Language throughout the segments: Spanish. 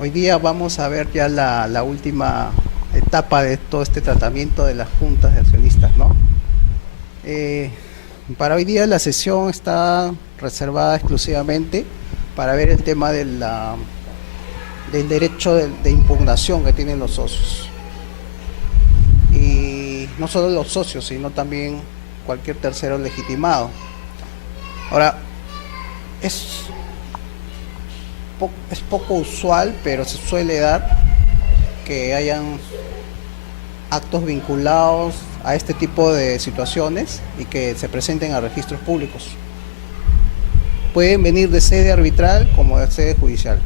Hoy día vamos a ver ya la última etapa de todo este tratamiento de las juntas de accionistas, ¿no? Eh, para hoy día la sesión está reservada exclusivamente para ver el tema del derecho de impugnación que tienen los socios. Y no solo los socios, sino también cualquier tercero legitimado. Ahora, es, es poco usual, pero se suele dar que hayan actos vinculados a este tipo de situaciones y que se presenten a registros públicos. Pueden venir de sede arbitral como de sede judicial.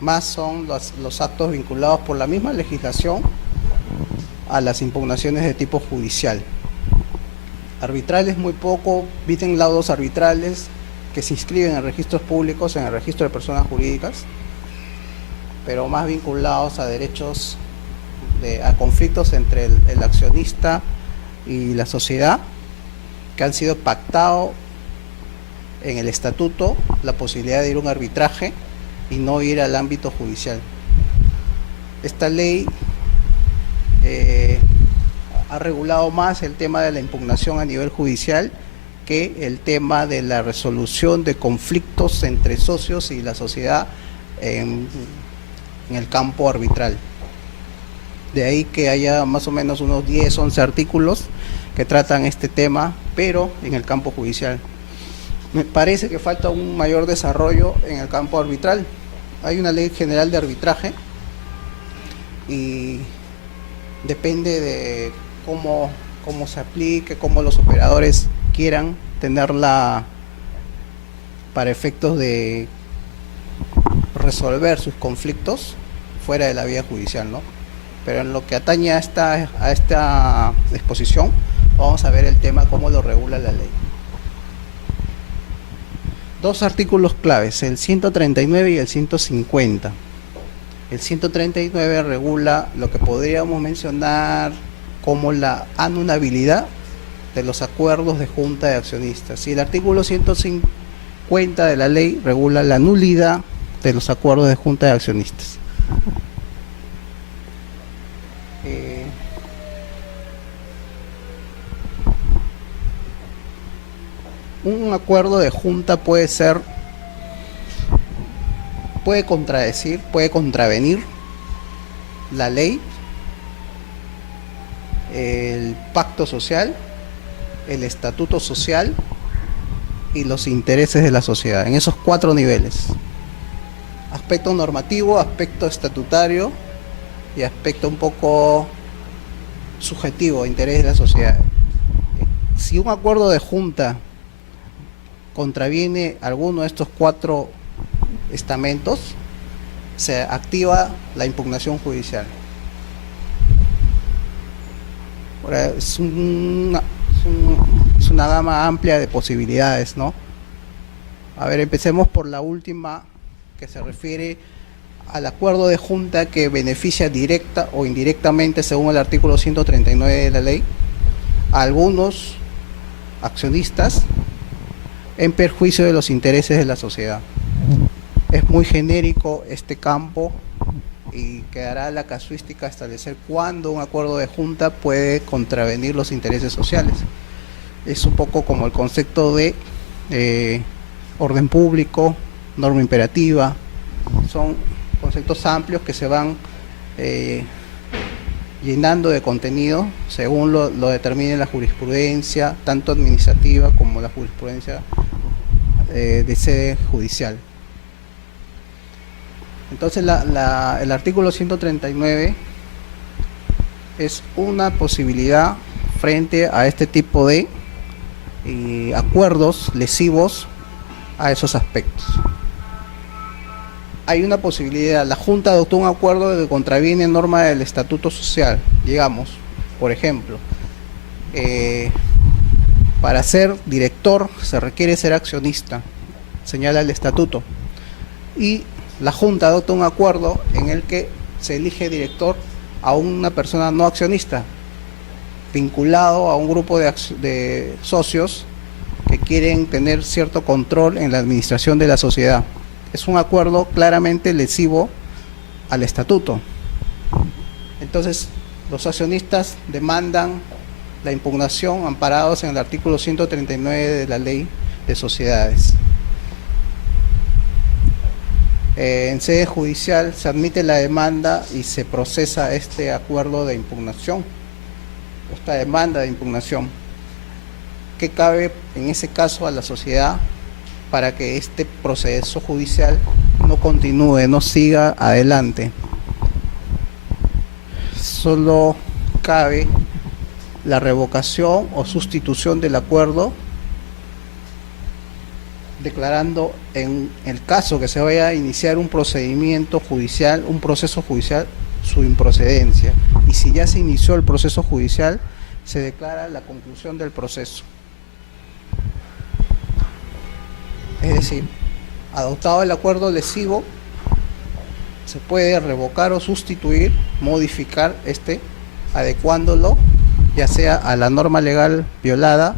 Más son los actos vinculados por la misma legislación a las impugnaciones de tipo judicial. Arbitrales muy poco, visten laudos arbitrales que se inscriben en registros públicos, en el registro de personas jurídicas, pero más vinculados a derechos, a conflictos entre el accionista y la sociedad, que han sido pactados en el estatuto, la posibilidad de ir a un arbitraje y no ir al ámbito judicial. Esta ley ha regulado más el tema de la impugnación a nivel judicial que el tema de la resolución de conflictos entre socios y la sociedad en el campo arbitral. De ahí que haya más o menos unos 10, 11 artículos que tratan este tema, pero en el campo judicial. Me parece que falta un mayor desarrollo en el campo arbitral. Hay una ley general de arbitraje y depende de cómo se aplique, cómo los operadores quieran tenerla para efectos de resolver sus conflictos fuera de la vía judicial, ¿no? Pero en lo que atañe a esta exposición, vamos a ver el tema, cómo lo regula la ley. Dos artículos claves, el 139 y el 150. El 139 regula lo que podríamos mencionar como la anulabilidad de los acuerdos de junta de accionistas. Y el artículo 150 de la ley regula la nulidad de los acuerdos de junta de accionistas. Un acuerdo de junta puede contradecir, puede contravenir la ley, el pacto social, el estatuto social y los intereses de la sociedad, en esos 4 niveles: aspecto normativo, aspecto estatutario y aspecto un poco subjetivo, interés de la sociedad. Si un acuerdo de junta contraviene alguno de estos 4 estamentos, se activa la impugnación judicial. Ahora, es una gama amplia de posibilidades, ¿no? A ver, empecemos por la última, que se refiere al acuerdo de junta que beneficia directa o indirectamente, según el artículo 139 de la ley, a algunos accionistas en perjuicio de los intereses de la sociedad. Es muy genérico este campo y quedará la casuística establecer cuándo un acuerdo de junta puede contravenir los intereses sociales. Es un poco como el concepto de orden público, norma imperativa. Son conceptos amplios que se van llenando de contenido según lo determine la jurisprudencia, tanto administrativa como la jurisprudencia de sede judicial. Entonces el artículo 139 es una posibilidad frente a este tipo de acuerdos lesivos a esos aspectos. Hay una posibilidad: la Junta adoptó un acuerdo que contraviene norma del estatuto social, digamos, por ejemplo, para ser director se requiere ser accionista, señala el estatuto, y la Junta adopta un acuerdo en el que se elige director a una persona no accionista, vinculado a un grupo de socios que quieren tener cierto control en la administración de la sociedad. es un acuerdo claramente lesivo al estatuto. Entonces, los accionistas demandan la impugnación amparados en el artículo 139 de la Ley de Sociedades. En sede judicial se admite la demanda y se procesa este acuerdo de impugnación, esta demanda de impugnación. ¿Qué cabe en ese caso a la sociedad para que este proceso judicial no continúe, no siga adelante? Solo cabe la revocación o sustitución del acuerdo, declarando en el caso que se vaya a iniciar un procedimiento judicial, un proceso judicial, su improcedencia. Y si ya se inició el proceso judicial, se declara la conclusión del proceso. Es decir, adoptado el acuerdo lesivo, se puede revocar o sustituir, modificar adecuándolo, ya sea a la norma legal violada,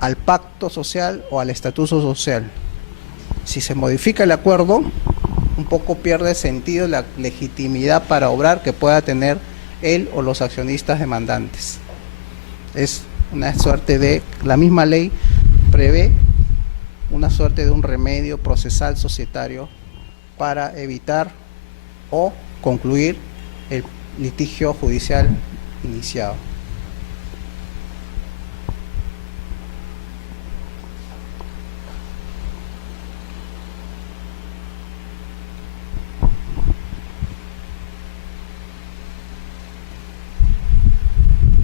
al pacto social o al estatuto social. Si se modifica el acuerdo, un poco pierde sentido la legitimidad para obrar que pueda tener él o los accionistas demandantes. Es una suerte de, la misma ley prevé una suerte de un remedio procesal societario para evitar o concluir el litigio judicial iniciado.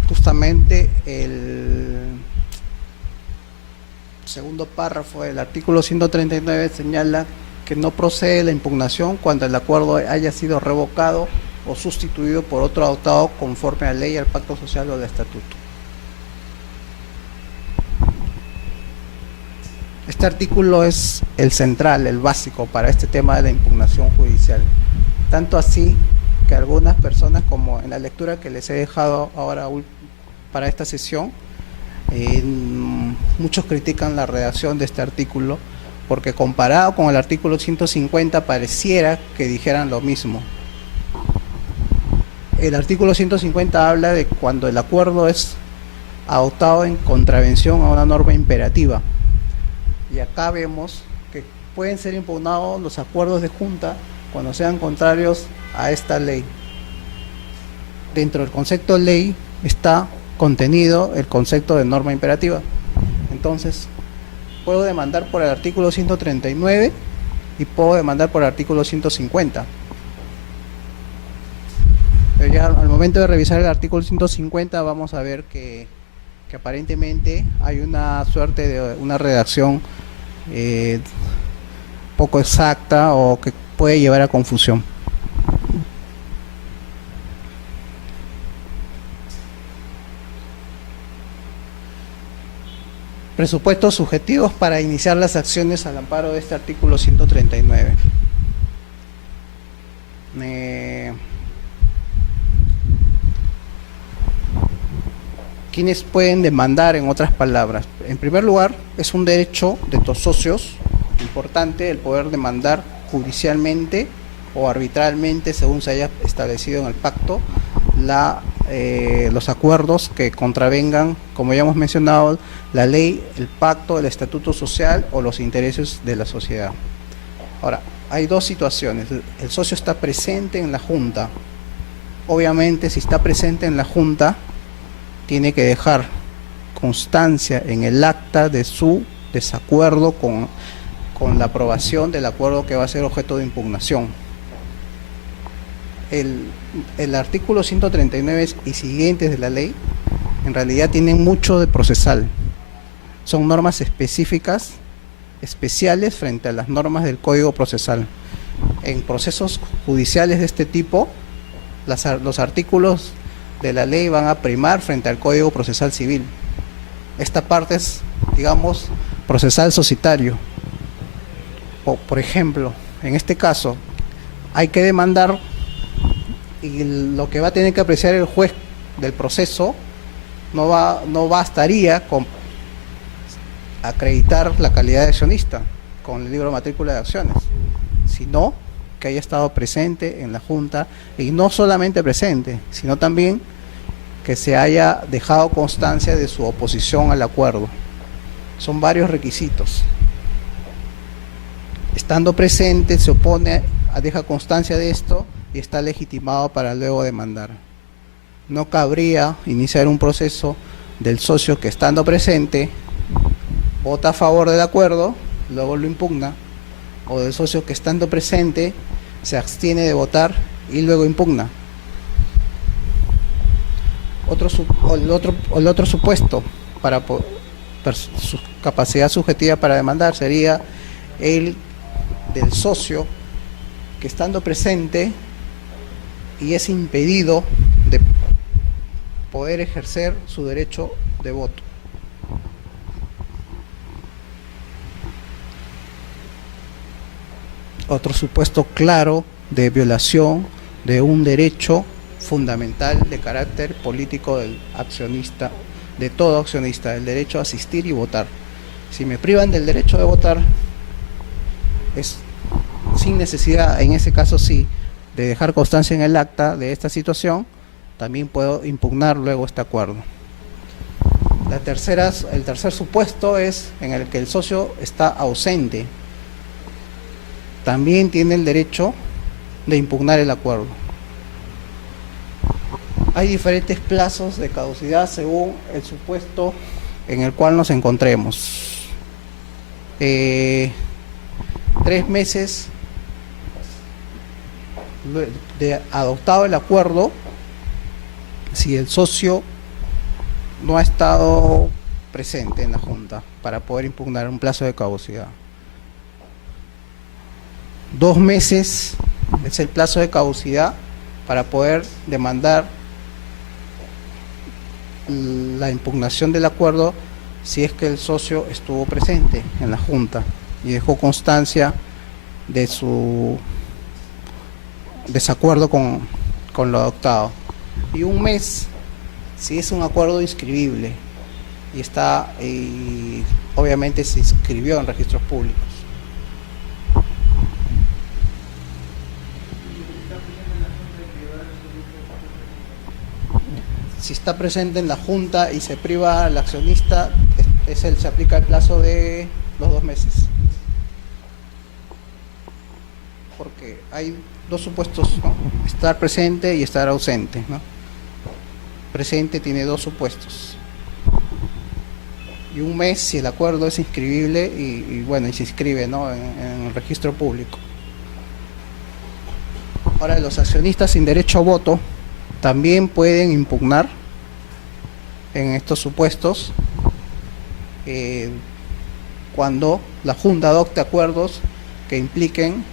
Justamente el segundo párrafo del artículo 139 señala que no procede la impugnación cuando el acuerdo haya sido revocado o sustituido por otro adoptado conforme a la ley, al pacto social o al estatuto. Este artículo es el central, el básico para este tema de la impugnación judicial. Tanto así que algunas personas, como en la lectura que les he dejado ahora para esta sesión, muchos critican la redacción de este artículo porque comparado con el artículo 150 pareciera que dijeran lo mismo. El artículo 150 habla de cuando el acuerdo es adoptado en contravención a una norma imperativa, y acá vemos que pueden ser impugnados los acuerdos de junta cuando sean contrarios a esta ley. Dentro del concepto de ley está contenido el concepto de norma imperativa. Entonces, puedo demandar por el artículo 139 y puedo demandar por el artículo 150. Pero ya al momento de revisar el artículo 150 vamos a ver que aparentemente hay una suerte de una redacción poco exacta o que puede llevar a confusión. Presupuestos subjetivos para iniciar las acciones al amparo de este artículo 139. ¿Quiénes pueden demandar, en otras palabras? En primer lugar, es un derecho de los socios importante el poder demandar judicialmente o arbitralmente, según se haya establecido en el pacto, los acuerdos que contravengan, como ya hemos mencionado, la ley, el pacto, el estatuto social o los intereses de la sociedad. Ahora, hay dos situaciones. El socio está presente en la junta. Obviamente, si está presente en la junta, tiene que dejar constancia en el acta de su desacuerdo con la aprobación del acuerdo que va a ser objeto de impugnación. El artículo 139 y siguientes de la ley en realidad tienen mucho de procesal. Son normas específicas, especiales frente a las normas del Código Procesal. En procesos judiciales de este tipo, los artículos de la ley van a primar frente al Código Procesal Civil. Esta parte es, digamos, procesal societario. Por ejemplo, en este caso, hay que demandar y lo que va a tener que apreciar el juez del proceso no bastaría con acreditar la calidad de accionista con el libro de matrícula de acciones. sino que haya estado presente en la Junta, y no solamente presente, sino también que se haya dejado constancia de su oposición al acuerdo. Son varios requisitos. Estando presente, se opone, deja constancia de esto y está legitimado para luego demandar. No cabría iniciar un proceso del socio que, estando presente, vota a favor del acuerdo, luego lo impugna, o del socio que, estando presente, se abstiene de votar y luego impugna. El otro supuesto para su capacidad subjetiva para demandar sería el del socio que, estando presente y es impedido de poder ejercer su derecho de voto. Otro supuesto claro de violación de un derecho fundamental de carácter político del accionista, de todo accionista, el derecho a asistir y votar. Si me privan del derecho de votar, es sin necesidad, en ese caso sí, de dejar constancia en el acta de esta situación, también puedo impugnar luego este acuerdo. El tercer supuesto es en el que el socio está ausente. También tiene el derecho de impugnar el acuerdo. Hay diferentes plazos de caducidad según el supuesto en el cual nos encontremos. 3 meses de adoptado el acuerdo, si el socio no ha estado presente en la Junta para poder impugnar un plazo de caducidad. 2 meses es el plazo de caducidad para poder demandar la impugnación del acuerdo si es que el socio estuvo presente en la Junta y dejó constancia de su desacuerdo con lo adoptado. Y 1 mes si es un acuerdo inscribible y obviamente se inscribió en registros públicos. Si está presente en la Junta y se priva al accionista, se aplica el plazo de los 2 meses. Porque hay 2 supuestos, ¿no? Estar presente y estar ausente, ¿no? Presente tiene 2 supuestos. Y 1 mes si el acuerdo es inscribible y se inscribe, ¿no? en el registro público. Ahora, los accionistas sin derecho a voto también pueden impugnar en estos supuestos cuando la Junta adopte acuerdos que impliquen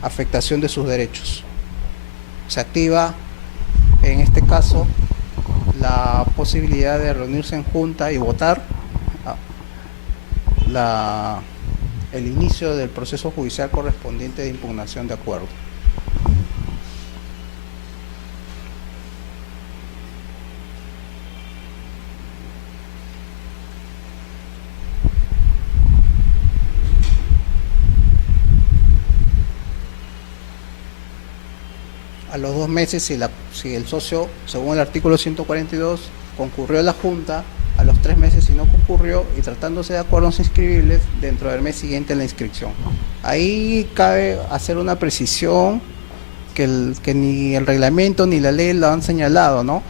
afectación de sus derechos. Se activa en este caso la posibilidad de reunirse en Junta y votar el inicio del proceso judicial correspondiente de impugnación de acuerdo. A los 2 meses, si el socio, según el artículo 142, concurrió a la Junta, a los 3 meses si no concurrió, y tratándose de acuerdos inscribibles, dentro del mes siguiente la inscripción. Ahí cabe hacer una precisión que ni el reglamento ni la ley lo han señalado, ¿no?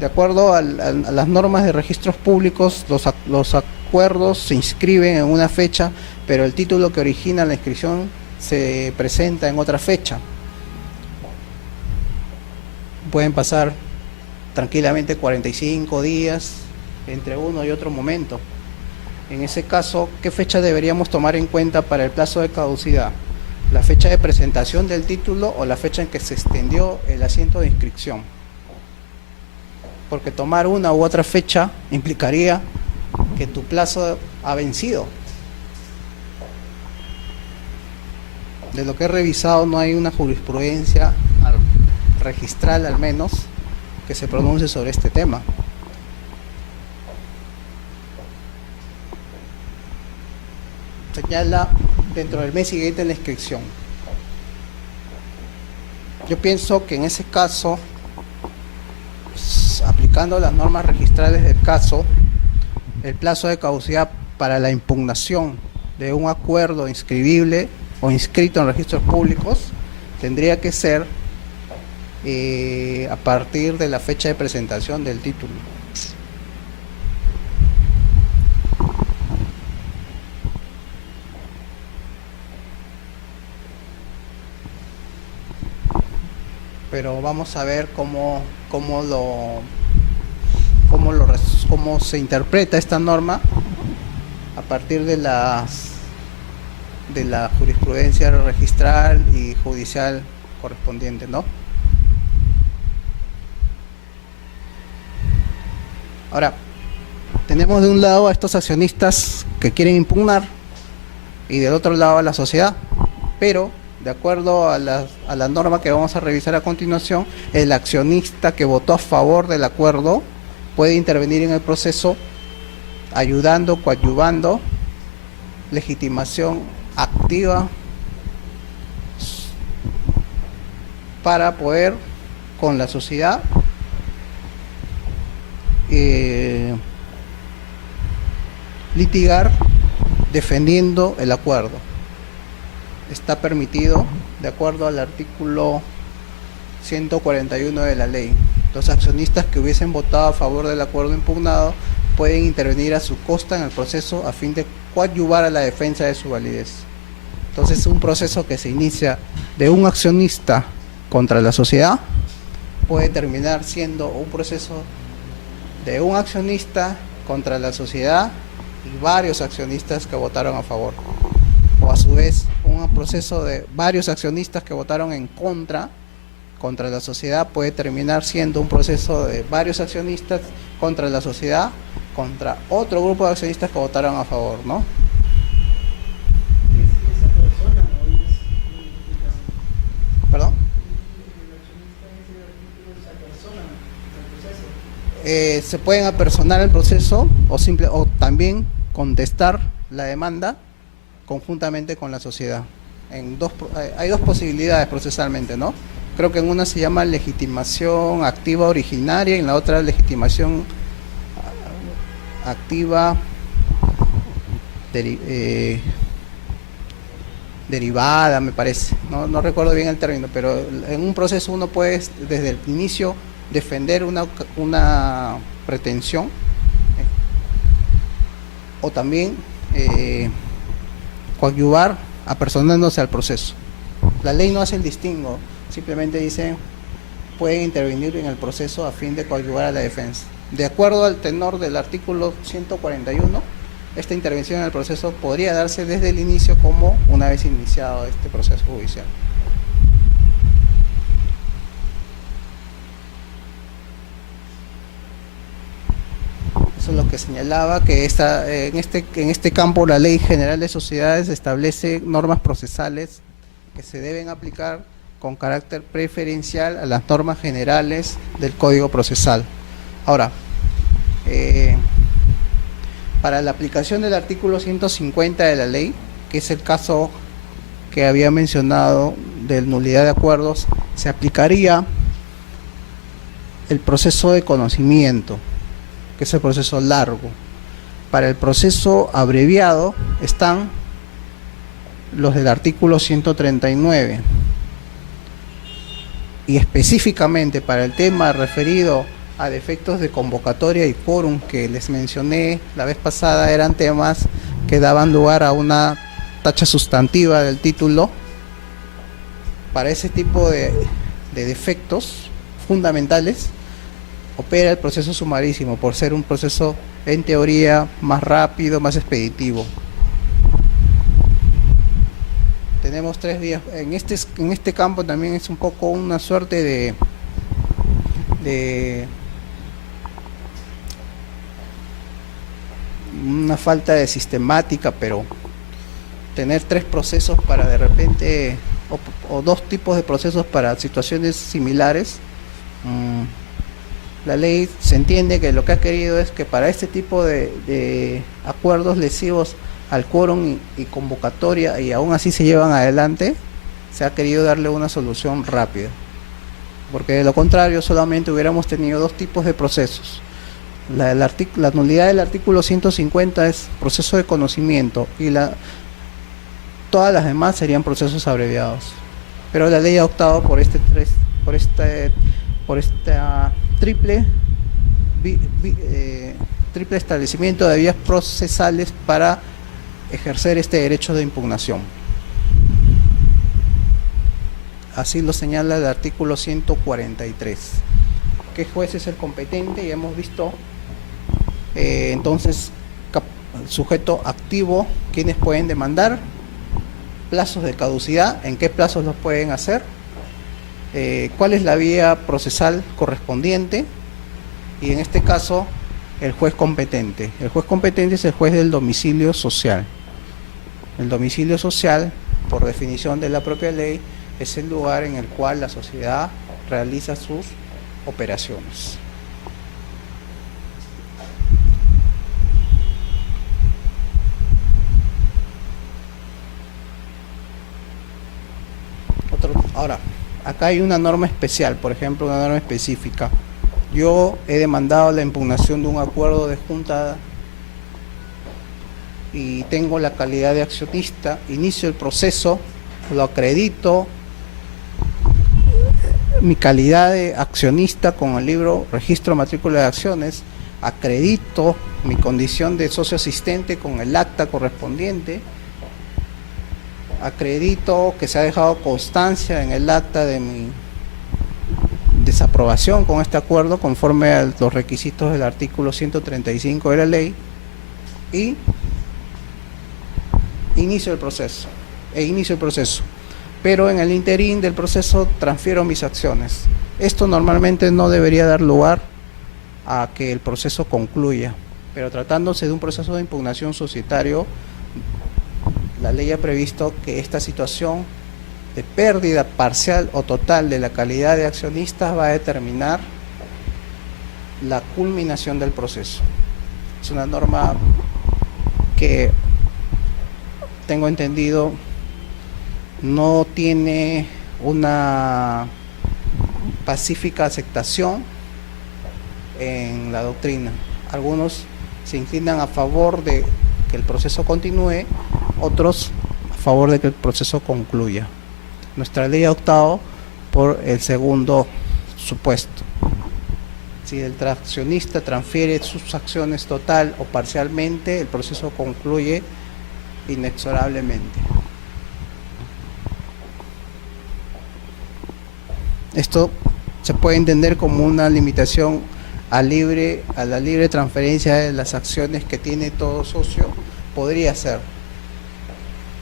De acuerdo a las normas de registros públicos, los acuerdos se inscriben en una fecha, pero el título que origina la inscripción se presenta en otra fecha. Pueden pasar tranquilamente 45 días entre uno y otro momento. En ese caso, ¿qué fecha deberíamos tomar en cuenta para el plazo de caducidad? ¿La fecha de presentación del título o la fecha en que se extendió el asiento de inscripción? Porque tomar una u otra fecha implicaría que tu plazo ha vencido. De lo que he revisado, no hay una jurisprudencia registral al menos que se pronuncie sobre este tema. Señala dentro del mes siguiente la inscripción. Yo pienso que en ese caso, aplicando las normas registrales del caso, el plazo de caducidad para la impugnación de un acuerdo inscribible o inscrito en registros públicos tendría que ser a partir de la fecha de presentación del título. Pero vamos a ver cómo se interpreta esta norma a partir de la jurisprudencia registral y judicial correspondiente, ¿no? Ahora, tenemos de un lado a estos accionistas que quieren impugnar y del otro lado a la sociedad, pero de acuerdo a la norma que vamos a revisar a continuación, el accionista que votó a favor del acuerdo puede intervenir en el proceso ayudando, coadyuvando, legitimación activa para poder con la sociedad litigar defendiendo el acuerdo. Está permitido de acuerdo al artículo 141 de la ley. Los accionistas que hubiesen votado a favor del acuerdo impugnado pueden intervenir a su costa en el proceso a fin de coadyuvar a la defensa de su validez. Entonces, un proceso que se inicia de un accionista contra la sociedad puede terminar siendo un proceso de un accionista contra la sociedad y varios accionistas que votaron a favor, o a su vez un proceso de varios accionistas que votaron en contra la sociedad puede terminar siendo un proceso de varios accionistas contra la sociedad contra otro grupo de accionistas que votaron a favor, ¿no? ¿Perdón? Se pueden apersonar el proceso o también contestar la demanda conjuntamente con la sociedad. Hay dos posibilidades procesalmente, ¿no? Creo que en una se llama legitimación activa originaria y en la otra legitimación activa derivada, me parece. No recuerdo bien el término, pero en un proceso uno puede desde el inicio defender una pretensión o también coadyuvar apersonándose al proceso. La ley no hace el distingo, simplemente dice pueden intervenir en el proceso a fin de coadyuvar a la defensa. De acuerdo al tenor del artículo 141, esta intervención en el proceso podría darse desde el inicio como una vez iniciado este proceso judicial. Eso es lo que señalaba, que en este campo la Ley General de Sociedades establece normas procesales que se deben aplicar con carácter preferencial a las normas generales del Código Procesal. Ahora, para la aplicación del artículo 150 de la ley, que es el caso que había mencionado de nulidad de acuerdos, se aplicaría el proceso de conocimiento, que es el proceso largo. Para el proceso abreviado están los del artículo 139. Y específicamente para el tema referido a defectos de convocatoria y quórum que les mencioné la vez pasada, eran temas que daban lugar a una tacha sustantiva del título. Para ese tipo de defectos fundamentales opera el proceso sumarísimo por ser un proceso en teoría más rápido, más expeditivo. Tenemos 3 días. En este campo también es un poco una suerte de una falta de sistemática, pero tener 3 procesos para de repente o 2 tipos de procesos para situaciones similares. La ley se entiende que lo que ha querido es que para este tipo de acuerdos lesivos al quórum y convocatoria, y aún así se llevan adelante, se ha querido darle una solución rápida. porque de lo contrario solamente hubiéramos tenido dos tipos de procesos. La nulidad del artículo 150 es proceso de conocimiento y todas las demás serían procesos abreviados. Pero la ley ha optado por esta triple establecimiento de vías procesales para ejercer este derecho de impugnación. Así lo señala el artículo 143. ¿Qué juez es el competente? Ya hemos visto. Entonces, sujeto activo, ¿quiénes pueden demandar? Plazos de caducidad, ¿en qué plazos los pueden hacer? ¿Cuál es la vía procesal correspondiente? Y en este caso, el juez competente. El juez competente es el juez del domicilio social. El domicilio social, por definición de la propia ley, es el lugar en el cual la sociedad realiza sus operaciones. Ahora, acá hay una norma especial, por ejemplo, una norma específica. Yo he demandado la impugnación de un acuerdo de junta y tengo la calidad de accionista, inicio el proceso, lo acredito, mi calidad de accionista con el libro Registro Matrícula de Acciones, acredito mi condición de socio asistente con el acta correspondiente, acredito que se ha dejado constancia en el acta de mi desaprobación con este acuerdo conforme a los requisitos del artículo 135 de la ley y inicio el proceso. Pero en el interín del proceso transfiero mis acciones. Esto normalmente no debería dar lugar a que el proceso concluya, pero tratándose de un proceso de impugnación societario, la ley ha previsto que esta situación de pérdida parcial o total de la calidad de accionistas va a determinar la culminación del proceso. Es una norma que, tengo entendido, no tiene una pacífica aceptación en la doctrina. Algunos se inclinan a favor de que el proceso continúe, otros a favor de que el proceso concluya. Nuestra ley ha optado por el segundo supuesto. Si el accionista transfiere sus acciones total o parcialmente, el proceso concluye inexorablemente. Esto se puede entender como una limitación a la libre transferencia de las acciones que tiene todo socio. Podría ser,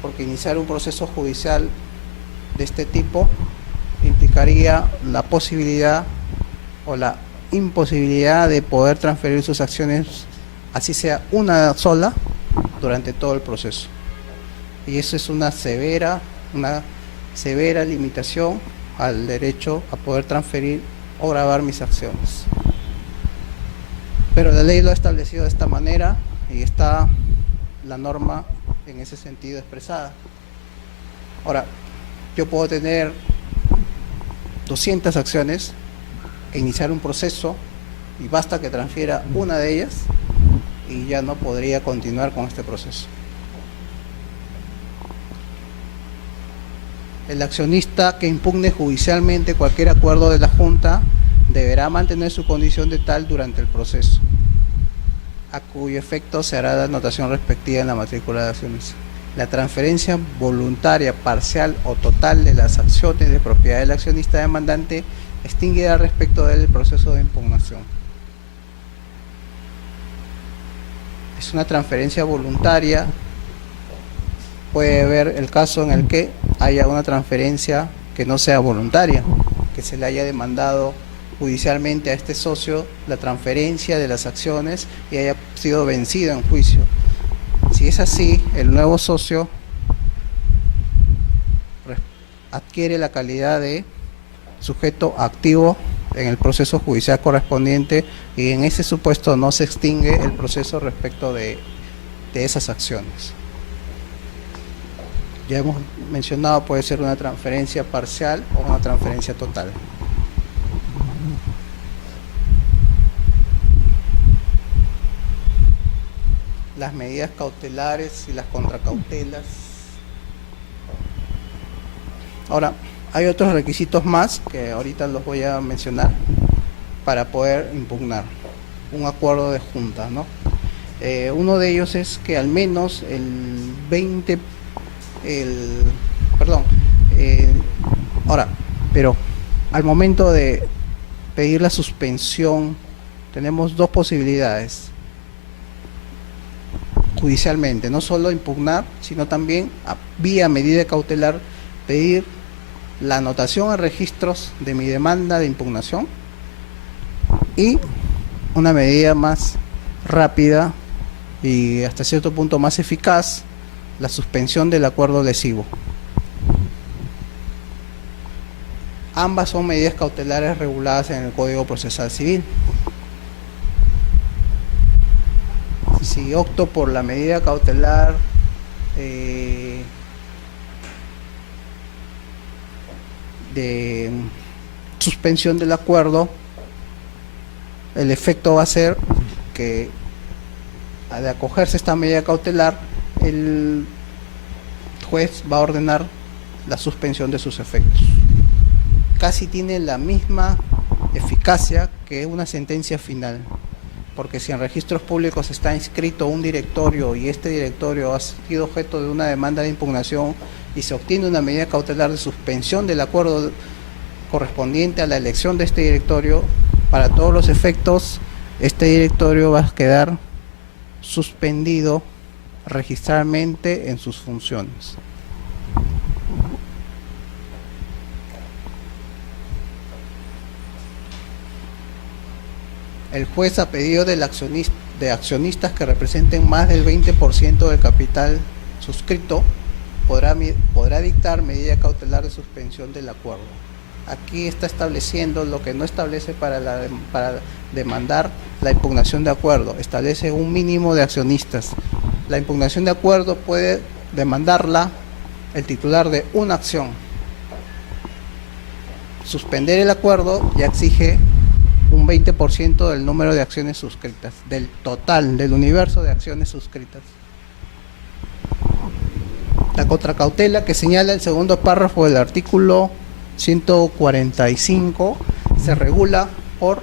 porque iniciar un proceso judicial de este tipo implicaría la posibilidad o la imposibilidad de poder transferir sus acciones, así sea una sola, durante todo el proceso. Y eso es una severa limitación al derecho a poder transferir o gravar mis acciones. Pero la ley lo ha establecido de esta manera y está la norma en ese sentido expresada. Ahora, yo puedo tener 200 acciones e iniciar un proceso y basta que transfiera una de ellas y ya no podría continuar con este proceso. El accionista que impugne judicialmente cualquier acuerdo de la Junta deberá mantener su condición de tal durante el proceso, a cuyo efecto se hará la anotación respectiva en la matrícula de acciones. La transferencia voluntaria, parcial o total de las acciones de propiedad del accionista demandante extinguirá respecto del proceso de impugnación. Es una transferencia voluntaria. Puede haber el caso en el que haya una transferencia que no sea voluntaria, que se le haya demandado judicialmente a este socio la transferencia de las acciones y haya sido vencido en juicio. Si es así, el nuevo socio adquiere la calidad de sujeto activo en el proceso judicial correspondiente y en ese supuesto no se extingue el proceso respecto de esas acciones. Ya hemos mencionado, puede ser una transferencia parcial o una transferencia total. las medidas cautelares y las contracautelas. Ahora, hay otros requisitos más que ahorita los voy a mencionar para poder impugnar un acuerdo de junta, ¿no? Uno de ellos es que al menos el 20, ahora, pero al momento de pedir la suspensión, tenemos dos posibilidades judicialmente, no solo impugnar, sino también vía medida cautelar pedir la anotación en registros de mi demanda de impugnación y una medida más rápida y hasta cierto punto más eficaz, la suspensión del acuerdo lesivo. Ambas son medidas cautelares reguladas en el Código Procesal Civil. Si opto por la medida cautelar de suspensión del acuerdo, el efecto va a ser que al acogerse esta medida cautelar, el juez va a ordenar la suspensión de sus efectos. Casi tiene la misma eficacia que una sentencia final, porque si en registros públicos está inscrito un directorio y este directorio ha sido objeto de una demanda de impugnación y se obtiene una medida cautelar de suspensión del acuerdo correspondiente a la elección de este directorio, para todos los efectos este directorio va a quedar suspendido registralmente en sus funciones. El juez, a pedido de accionistas que representen más del 20% del capital suscrito, podrá dictar medida cautelar de suspensión del acuerdo. Aquí está estableciendo lo que no establece para demandar la impugnación de acuerdo. Establece un mínimo de accionistas. La impugnación de acuerdo puede demandarla el titular de una acción. Suspender el acuerdo ya exige un 20% del número de acciones suscritas, del total, del universo de acciones suscritas. La contracautela que señala el segundo párrafo del artículo 145 se regula por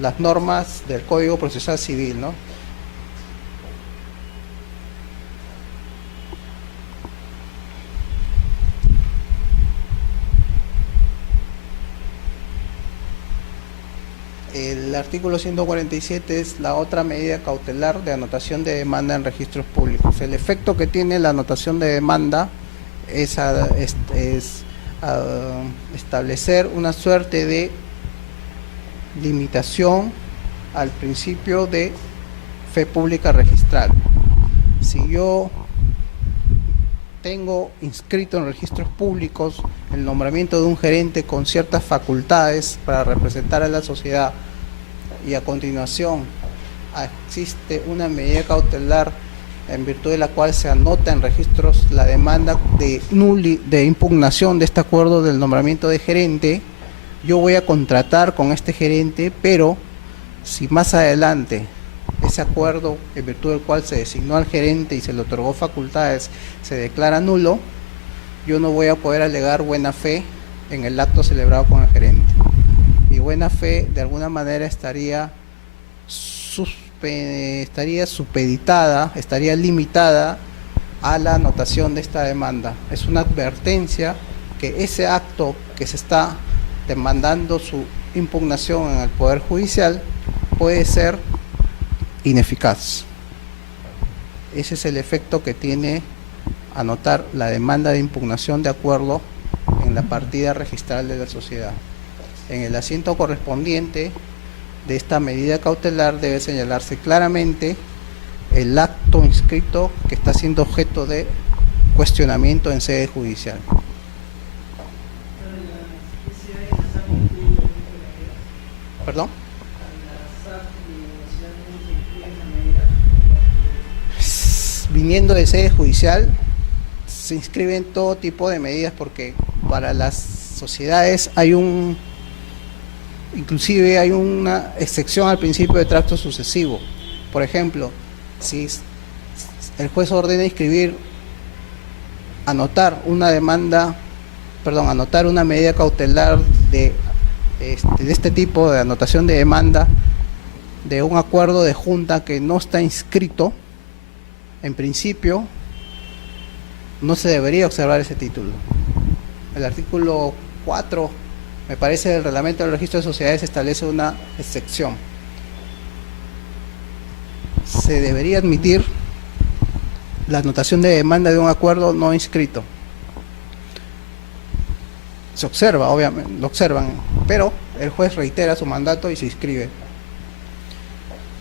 las normas del Código Procesal Civil, ¿no? El artículo 147 es la otra medida cautelar de anotación de demanda en registros públicos. El efecto que tiene la anotación de demanda es establecer una suerte de limitación al principio de fe pública registral. Si yo tengo inscrito en registros públicos el nombramiento de un gerente con ciertas facultades para representar a la sociedad y a continuación existe una medida cautelar en virtud de la cual se anota en registros la demanda de impugnación de este acuerdo del nombramiento de gerente, yo voy a contratar con este gerente, pero si más adelante ese acuerdo en virtud del cual se designó al gerente y se le otorgó facultades se declara nulo, yo no voy a poder alegar buena fe en el acto celebrado con el gerente. Mi buena fe de alguna manera estaría supeditada, estaría limitada a la anotación de esta demanda. Es una advertencia que ese acto que se está demandando su impugnación en el Poder Judicial puede ser ineficaz. Ese es el efecto que tiene anotar la demanda de impugnación de acuerdo en la partida registral de la sociedad. En el asiento correspondiente de esta medida cautelar debe señalarse claramente el acto inscrito que está siendo objeto de cuestionamiento en sede judicial. ¿Perdón? Viniendo de sede judicial se inscriben todo tipo de medidas, porque para las sociedades inclusive hay una excepción al principio de tracto sucesivo. Por ejemplo, si el juez ordena inscribir, anotar una medida cautelar de este tipo, de anotación de demanda de un acuerdo de junta que no está inscrito, en principio no se debería observar ese título. El artículo 4, me parece, del reglamento del registro de sociedades establece una excepción. Se debería admitir la anotación de demanda de un acuerdo no inscrito. Se observa, obviamente, lo observan, pero el juez reitera su mandato y se inscribe.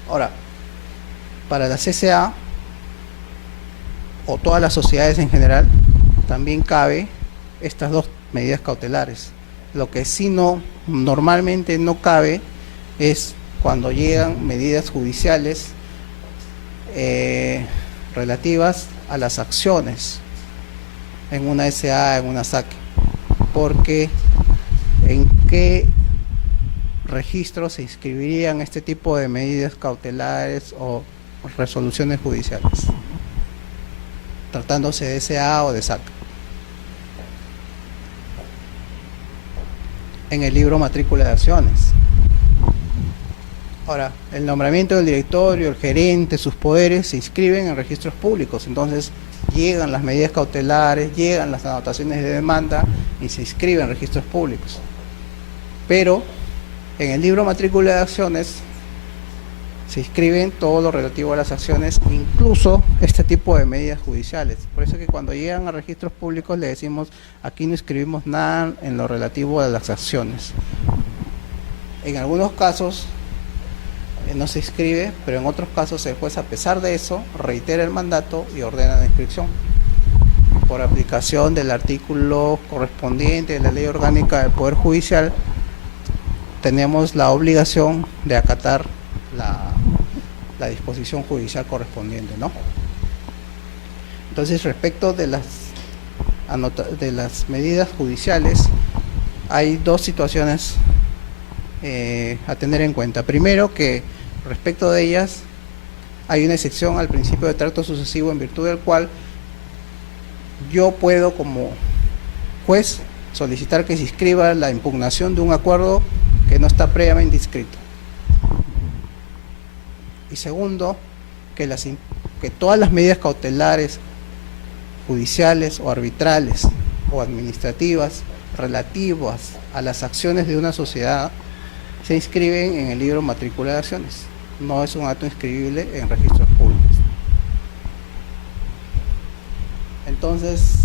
Ahora, para la CCA o todas las sociedades en general, también cabe estas dos medidas cautelares. Lo que sí normalmente no cabe es cuando llegan medidas judiciales relativas a las acciones en una SA, en una SAC, porque ¿en qué registro se inscribirían este tipo de medidas cautelares o resoluciones judiciales, tratándose de SA o de SAC? En el libro matrícula de acciones. Ahora, el nombramiento del directorio, el gerente, sus poderes se inscriben en registros públicos. Entonces llegan las medidas cautelares, llegan las anotaciones de demanda y se inscriben en registros públicos. Pero en el libro matrícula de acciones se inscriben todo lo relativo a las acciones, incluso este tipo de medidas judiciales. Por eso que cuando llegan a registros públicos le decimos, aquí no escribimos nada en lo relativo a las acciones. En algunos casos no se inscribe, pero en otros casos el juez, a pesar de eso, reitera el mandato y ordena la inscripción. Por aplicación del artículo correspondiente de la Ley Orgánica del Poder Judicial, tenemos la obligación de acatar la disposición judicial correspondiente, ¿no? Entonces, respecto de las medidas judiciales, hay dos situaciones a tener en cuenta. Primero, que respecto de ellas hay una excepción al principio de trato sucesivo, en virtud del cual yo puedo, como juez, solicitar que se inscriba la impugnación de un acuerdo que no está previamente inscrito. Y segundo, que todas las medidas cautelares judiciales o arbitrales o administrativas relativas a las acciones de una sociedad se inscriben en el libro matrícula de acciones. No es un acto inscribible en registros públicos. Entonces,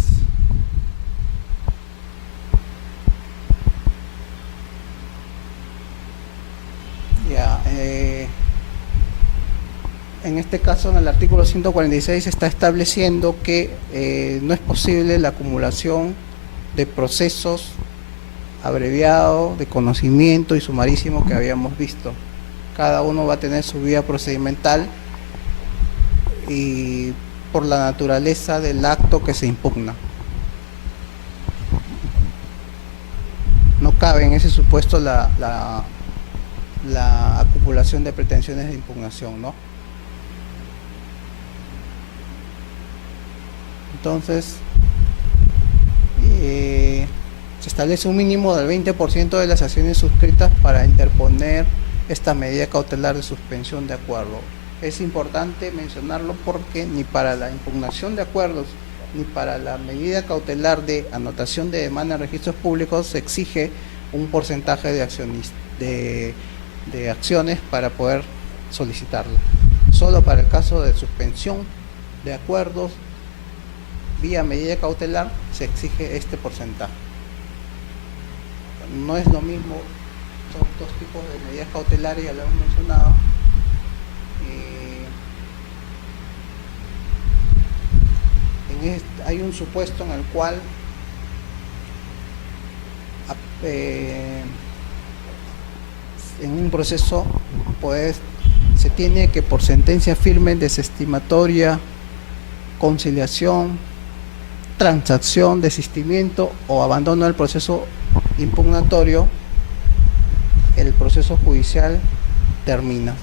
en este caso, en el artículo 146 está estableciendo que no es posible la acumulación de procesos abreviados de conocimiento y sumarísimo que habíamos visto. Cada uno va a tener su vía procedimental y por la naturaleza del acto que se impugna. No cabe en ese supuesto la acumulación de pretensiones de impugnación, ¿no? Entonces, se establece un mínimo del 20% de las acciones suscritas para interponer esta medida cautelar de suspensión de acuerdo. Es importante mencionarlo porque ni para la impugnación de acuerdos ni para la medida cautelar de anotación de demanda en registros públicos se exige un porcentaje de acciones para poder solicitarlo. Solo para el caso de suspensión de acuerdos vía medida cautelar se exige este porcentaje. No es lo mismo, son dos tipos de medidas cautelares, ya lo hemos mencionado. Hay un supuesto en el cual en un proceso se tiene que, por sentencia firme, desestimatoria, conciliación, transacción, desistimiento o abandono del proceso impugnatorio, el proceso judicial termina.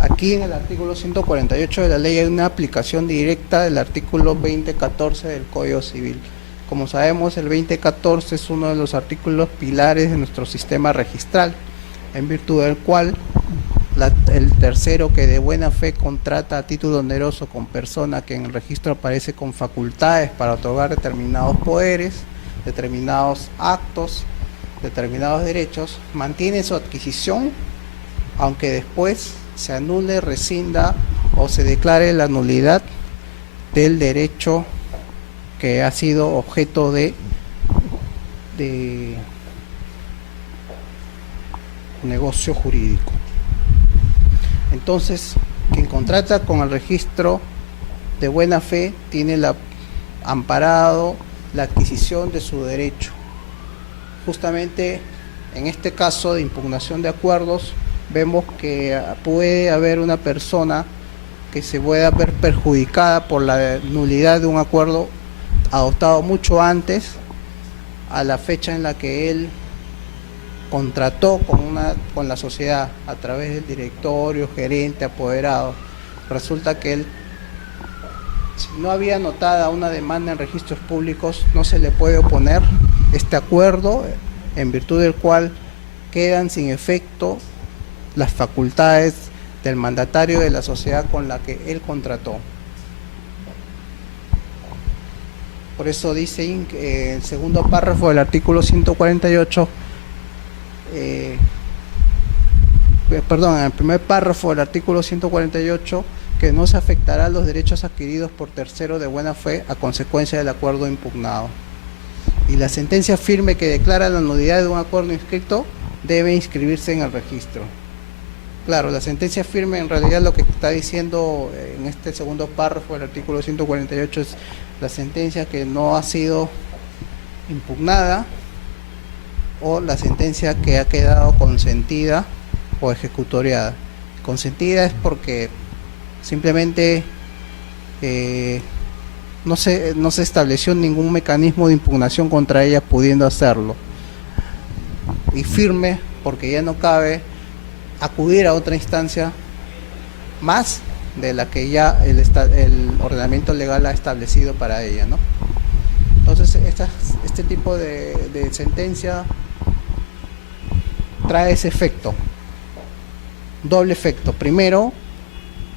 aquí en el artículo 148 de la ley hay una aplicación directa del artículo 2014 del Código Civil. Como sabemos, el 2014 es uno de los artículos pilares de nuestro sistema registral, en virtud del cual el tercero que de buena fe contrata a título oneroso con persona que en el registro aparece con facultades para otorgar determinados poderes, determinados actos, determinados derechos, mantiene su adquisición, aunque después se anule, rescinda o se declare la nulidad del derecho que ha sido objeto de negocio jurídico. Entonces, quien contrata con el registro de buena fe tiene amparado la adquisición de su derecho. Justamente en este caso de impugnación de acuerdos, vemos que puede haber una persona que se pueda ver perjudicada por la nulidad de un acuerdo adoptado mucho antes a la fecha en la que él contrató con la sociedad a través del directorio, gerente, apoderado. Resulta que él, si no había anotada una demanda en registros públicos, no se le puede oponer este acuerdo, en virtud del cual quedan sin efecto las facultades del mandatario de la sociedad con la que él contrató. Por eso dice el segundo párrafo del artículo 148, en el primer párrafo del artículo 148, que no se afectará los derechos adquiridos por tercero de buena fe a consecuencia del acuerdo impugnado. Y la sentencia firme que declara la nulidad de un acuerdo inscrito debe inscribirse en el registro. Claro, la sentencia firme en realidad lo que está diciendo en este segundo párrafo del artículo 148 es la sentencia que no ha sido impugnada o la sentencia que ha quedado consentida o ejecutoriada. Consentida es porque simplemente no se estableció ningún mecanismo de impugnación contra ella pudiendo hacerlo. Y firme porque ya no cabe acudir a otra instancia más de la que ya el ordenamiento legal ha establecido para ella, ¿no? Entonces este tipo de sentencia trae ese efecto, doble efecto. Primero,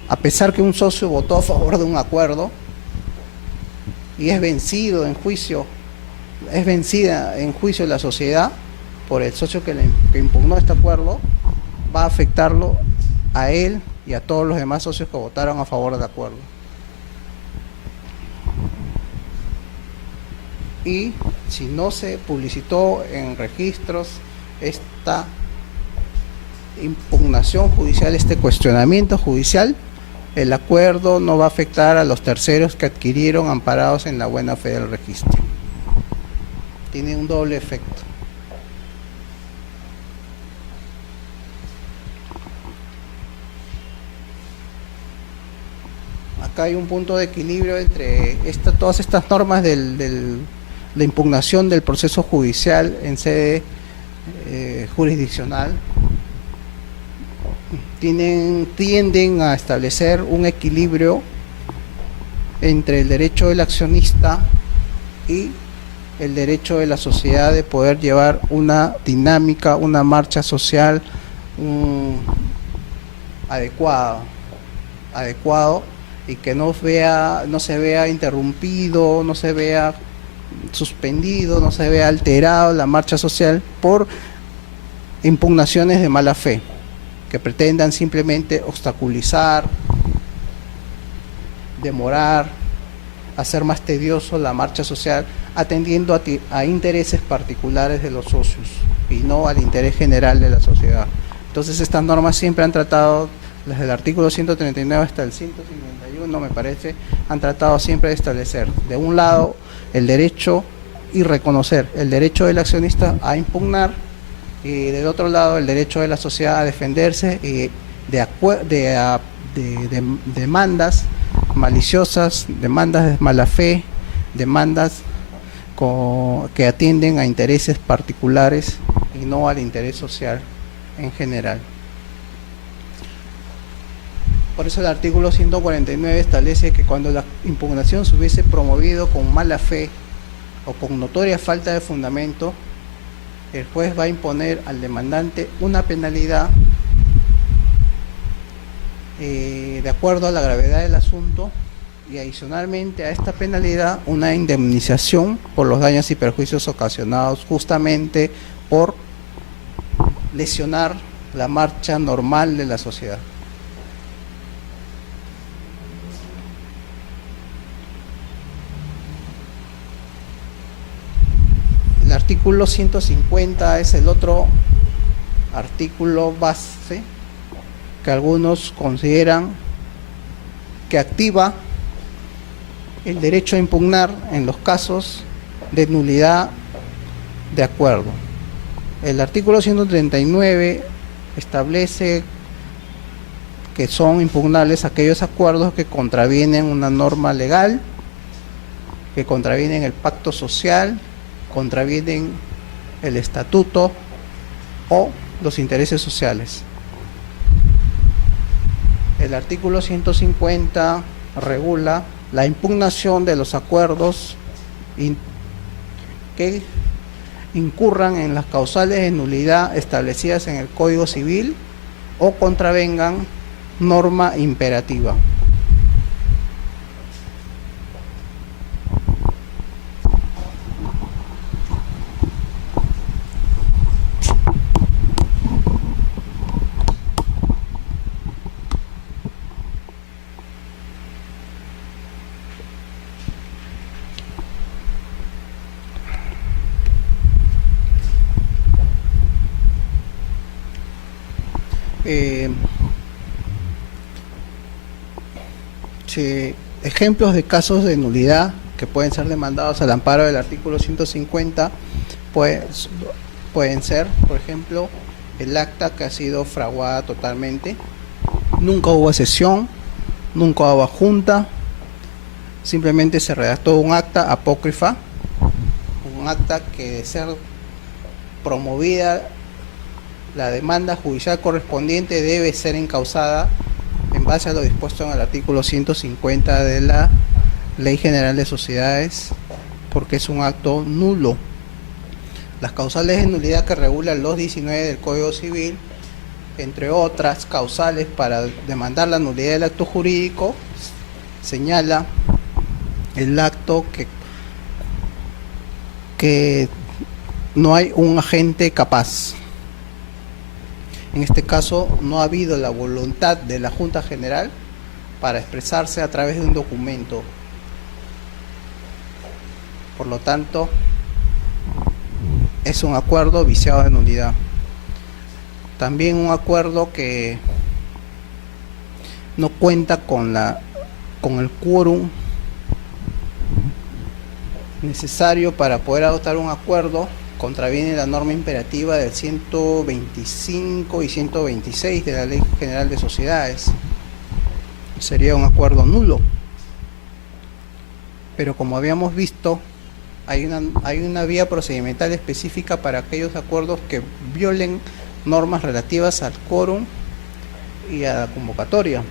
a pesar que un socio votó a favor de un acuerdo y es vencida en juicio la sociedad por el socio que impugnó este acuerdo, va a afectarlo a él y a todos los demás socios que votaron a favor del acuerdo. Y si no se publicitó en registros esta impugnación judicial, este cuestionamiento judicial, el acuerdo no va a afectar a los terceros que adquirieron amparados en la buena fe del registro. Tiene un doble efecto. Acá hay un punto de equilibrio entre todas estas normas de impugnación del proceso judicial en sede jurisdiccional. Tienden a establecer un equilibrio entre el derecho del accionista y el derecho de la sociedad de poder llevar una dinámica, una marcha social adecuado y que no se vea interrumpido, no se vea suspendido, no se vea alterado la marcha social por impugnaciones de mala fe que pretendan simplemente obstaculizar, demorar, hacer más tedioso la marcha social, atendiendo a intereses particulares de los socios y no al interés general de la sociedad. Entonces estas normas siempre han tratado, desde el artículo 139 hasta el 151 me parece, han tratado siempre de establecer de un lado el derecho y reconocer el derecho del accionista a impugnar y del otro lado el derecho de la sociedad a defenderse de demandas maliciosas, demandas de mala fe, demandas que atienden a intereses particulares y no al interés social en general. Por eso el artículo 149 establece que cuando la impugnación se hubiese promovido con mala fe o con notoria falta de fundamento, el juez va a imponer al demandante una penalidad de acuerdo a la gravedad del asunto, y adicionalmente a esta penalidad una indemnización por los daños y perjuicios ocasionados justamente por lesionar la marcha normal de la sociedad. El artículo 150 es el otro artículo base que algunos consideran que activa el derecho a impugnar en los casos de nulidad de acuerdo. El artículo 139 establece que son impugnables aquellos acuerdos que contravienen una norma legal, que contravienen el pacto social, contravienen el estatuto o los intereses sociales. El artículo 150 regula la impugnación de los acuerdos que incurran en las causales de nulidad establecidas en el Código Civil o contravengan norma imperativa. Ejemplos de casos de nulidad que pueden ser demandados al amparo del artículo 150 pueden ser, por ejemplo, el acta que ha sido fraguada totalmente, nunca hubo sesión, nunca hubo junta, simplemente se redactó un acta apócrifa, un acta que, de ser promovida la demanda judicial correspondiente, debe ser encausada en base a lo dispuesto en el artículo 150 de la Ley General de Sociedades, porque es un acto nulo. Las causales de nulidad que regula el 219 del Código Civil, entre otras causales para demandar la nulidad del acto jurídico, señala el acto que no hay un agente capaz. En este caso no ha habido la voluntad de la Junta General para expresarse a través de un documento. Por lo tanto, es un acuerdo viciado de nulidad. También un acuerdo que no cuenta con el quórum necesario para poder adoptar un acuerdo, contraviene la norma imperativa del 125 y 126 de la Ley General de Sociedades. Sería un acuerdo nulo. Pero como habíamos visto, hay una vía procedimental específica para aquellos acuerdos que violen normas relativas al quórum y a la convocatoria.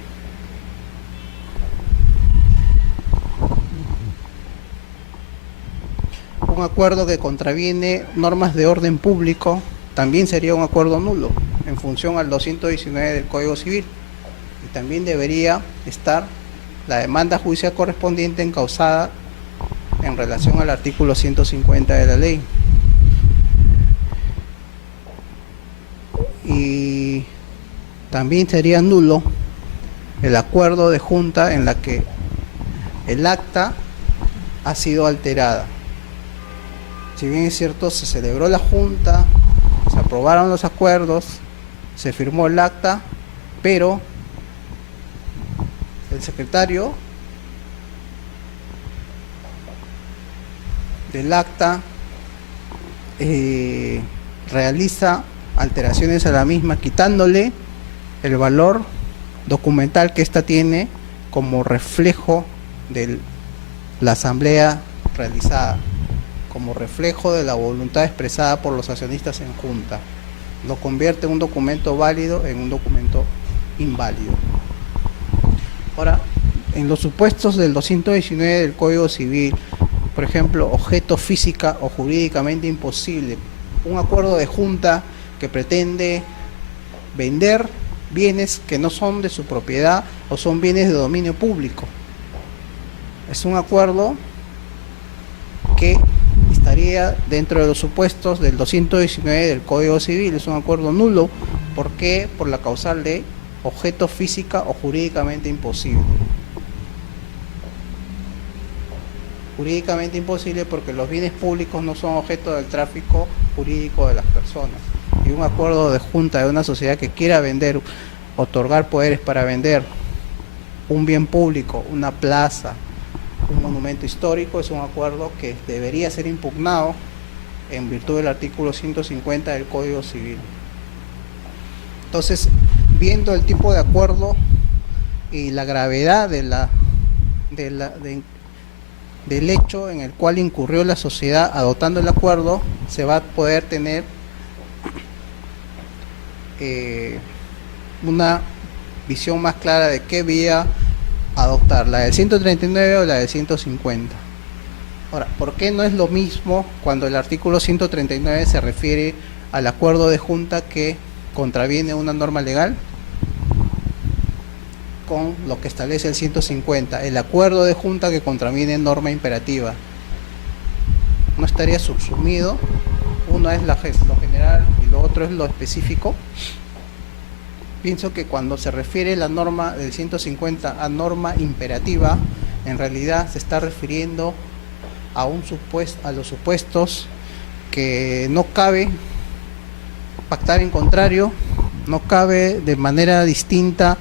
Un acuerdo que contraviene normas de orden público también sería un acuerdo nulo en función al 219 del Código Civil, y también debería estar la demanda judicial correspondiente encausada en relación al artículo 150 de la ley. Y también sería nulo el acuerdo de junta en la que el acta ha sido alterada. Si bien es cierto, se celebró la junta, se aprobaron los acuerdos, se firmó el acta, pero el secretario del acta realiza alteraciones a la misma, quitándole el valor documental que ésta tiene como reflejo de la asamblea realizada, como reflejo de la voluntad expresada por los accionistas en junta. Lo convierte un documento válido en un documento inválido. Ahora, en los supuestos del 219 del Código Civil, por ejemplo, objeto física o jurídicamente imposible, un acuerdo de junta que pretende vender bienes que no son de su propiedad o son bienes de dominio público. Es un acuerdo que estaría dentro de los supuestos del 219 del Código Civil. Es un acuerdo nulo. ¿Por qué? Por la causal de objeto física o jurídicamente imposible. Jurídicamente imposible porque los bienes públicos no son objeto del tráfico jurídico de las personas. Y un acuerdo de junta de una sociedad que quiera vender, otorgar poderes para vender un bien público, una plaza, un monumento histórico, es un acuerdo que debería ser impugnado en virtud del artículo 150 del Código Civil. Entonces, viendo el tipo de acuerdo y la gravedad del hecho en el cual incurrió la sociedad adoptando el acuerdo, se va a poder tener una visión más clara de qué vía adoptar, la del 139 o la del 150. Ahora, ¿por qué no es lo mismo cuando el artículo 139 se refiere al acuerdo de junta que contraviene una norma legal con lo que establece el 150, el acuerdo de junta que contraviene norma imperativa? No estaría subsumido, uno es lo general y lo otro es lo específico. Pienso que cuando se refiere la norma del 150 a norma imperativa, en realidad se está refiriendo a los supuestos que no cabe pactar en contrario, no cabe de manera distinta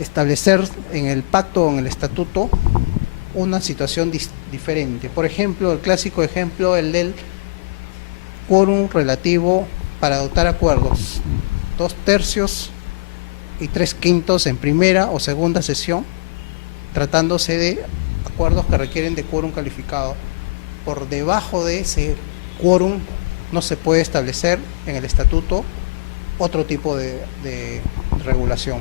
establecer en el pacto o en el estatuto una situación diferente. Por ejemplo, el clásico ejemplo, el del quórum relativo para adoptar acuerdos: 2/3 y 3/5 en primera o segunda sesión, tratándose de acuerdos que requieren de quórum calificado. Por debajo de ese quórum no se puede establecer en el estatuto otro tipo de regulación.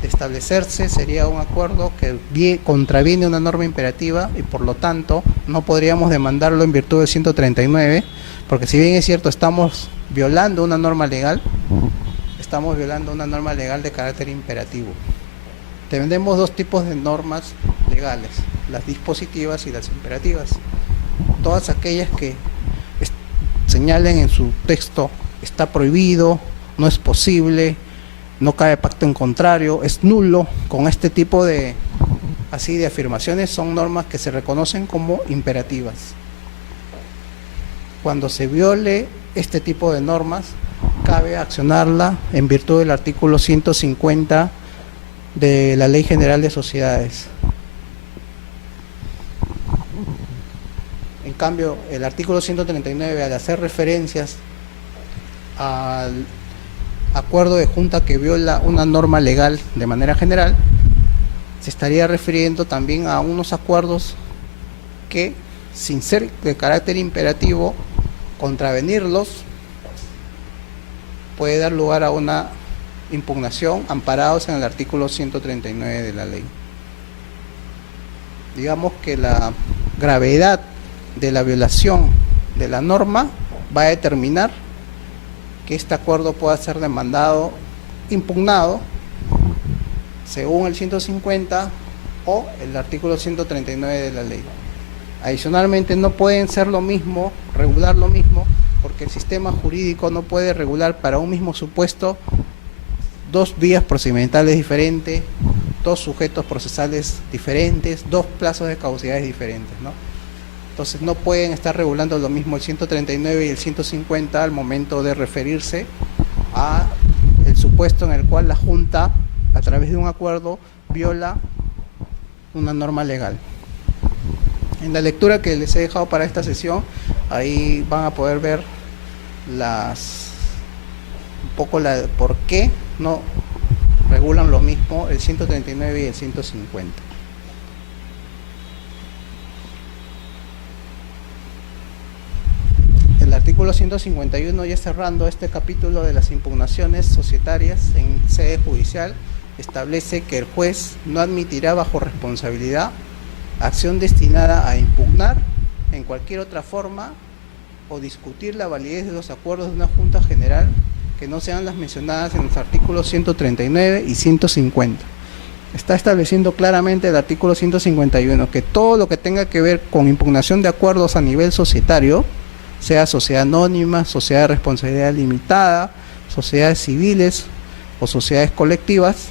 De establecerse sería un acuerdo que contraviene una norma imperativa y por lo tanto no podríamos demandarlo en virtud del 139, porque si bien es cierto estamos violando una norma legal, estamos violando una norma legal de carácter imperativo. Tenemos dos tipos de normas legales: las dispositivas y las imperativas. Todas aquellas que señalen en su texto está prohibido, no es posible, no cabe pacto en contrario, es nulo, con este tipo de afirmaciones, son normas que se reconocen como imperativas. Cuando se viole este tipo de normas, cabe accionarla en virtud del artículo 150 de la Ley General de Sociedades. En cambio, el artículo 139, al hacer referencias al acuerdo de junta que viola una norma legal de manera general, se estaría refiriendo también a unos acuerdos que, sin ser de carácter imperativo, contravenirlos puede dar lugar a una impugnación amparados en el artículo 139 de la ley. Digamos que la gravedad de la violación de la norma va a determinar que este acuerdo pueda ser demandado, impugnado, según el 150 o el artículo 139 de la ley. Adicionalmente, no pueden ser lo mismo, regular lo mismo, porque el sistema jurídico no puede regular para un mismo supuesto dos vías procedimentales diferentes, dos sujetos procesales diferentes, dos plazos de caducidades diferentes, ¿no? Entonces no pueden estar regulando lo mismo el 139 y el 150 al momento de referirse a el supuesto en el cual la Junta, a través de un acuerdo, viola una norma legal. En la lectura que les he dejado para esta sesión, ahí van a poder ver por qué no regulan lo mismo el 139 y el 150. El artículo 151, ya cerrando este capítulo de las impugnaciones societarias en sede judicial, establece que el juez no admitirá bajo responsabilidad acción destinada a impugnar en cualquier otra forma o discutir la validez de los acuerdos de una Junta General que no sean las mencionadas en los artículos 139 y 150. Está estableciendo claramente el artículo 151 que todo lo que tenga que ver con impugnación de acuerdos a nivel societario, sea sociedad anónima, sociedad de responsabilidad limitada, sociedades civiles o sociedades colectivas,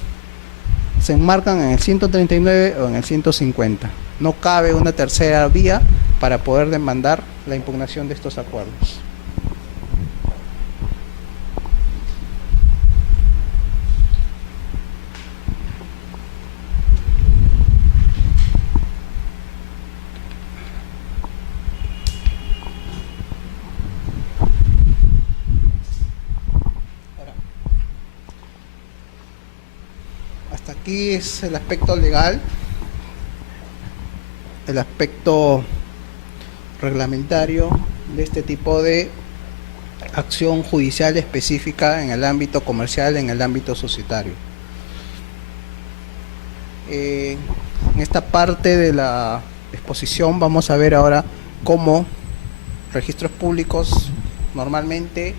se enmarcan en el 139 o en el 150. No cabe una tercera vía para poder demandar la impugnación de estos acuerdos. Hasta aquí es el aspecto legal, el aspecto reglamentario de este tipo de acción judicial específica en el ámbito comercial, en el ámbito societario. En esta parte de la exposición vamos a ver ahora cómo registros públicos normalmente